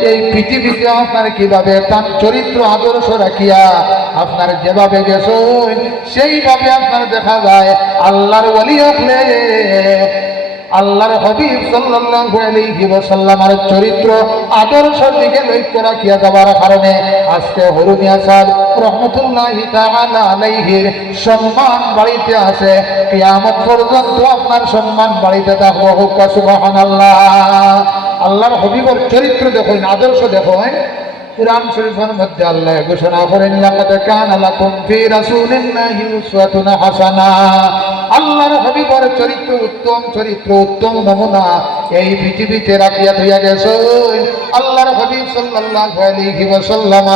এই পৃথিবীতে আপনার কিভাবে তার চরিত্র আদর্শ রাখিয়া আপনার যেভাবে গেছেন সেইভাবে আপনার দেখা যায় আল্লাহর ওলি হলে আল্লাহর হাবিব সাল্লাল্লাহু আলাইহি ওয়াসাল্লামের চরিত্র আদর্শ দিকে লক্ষ্য রাখিয়া যাওয়ার কারণে আজকে হরুমিয়া সাহেব রহমতুল্লাহি তাআলা আলাইহির সম্মান বাড়িতে আছে। কিয়ামত পর্যন্ত আপনার সম্মান বাড়িতে থাকবো। সুবহানাল্লাহ। আল্লাহর হাবিবের চরিত্র দেখুন, আদর্শ দেখুন। কুরআন শরীফের মধ্যে আল্লাহ ঘোষণা করেন, লাকাদ কানা লাকুম ফি রাসূলিল্লাহি উসওয়াতুন হাসানা। আল্লাহর হাবিবের চরিত্র উত্তম, চরিত্র উত্তম নমুনা এই পৃথিবীতে রাখিয়া থইয়া গেছেন। আল্লাহর হাবিব সাল্লাল্লাহু আলাইহি ওয়াসাল্লাম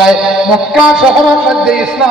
মক্কা শহরের মধ্যে ইসলাম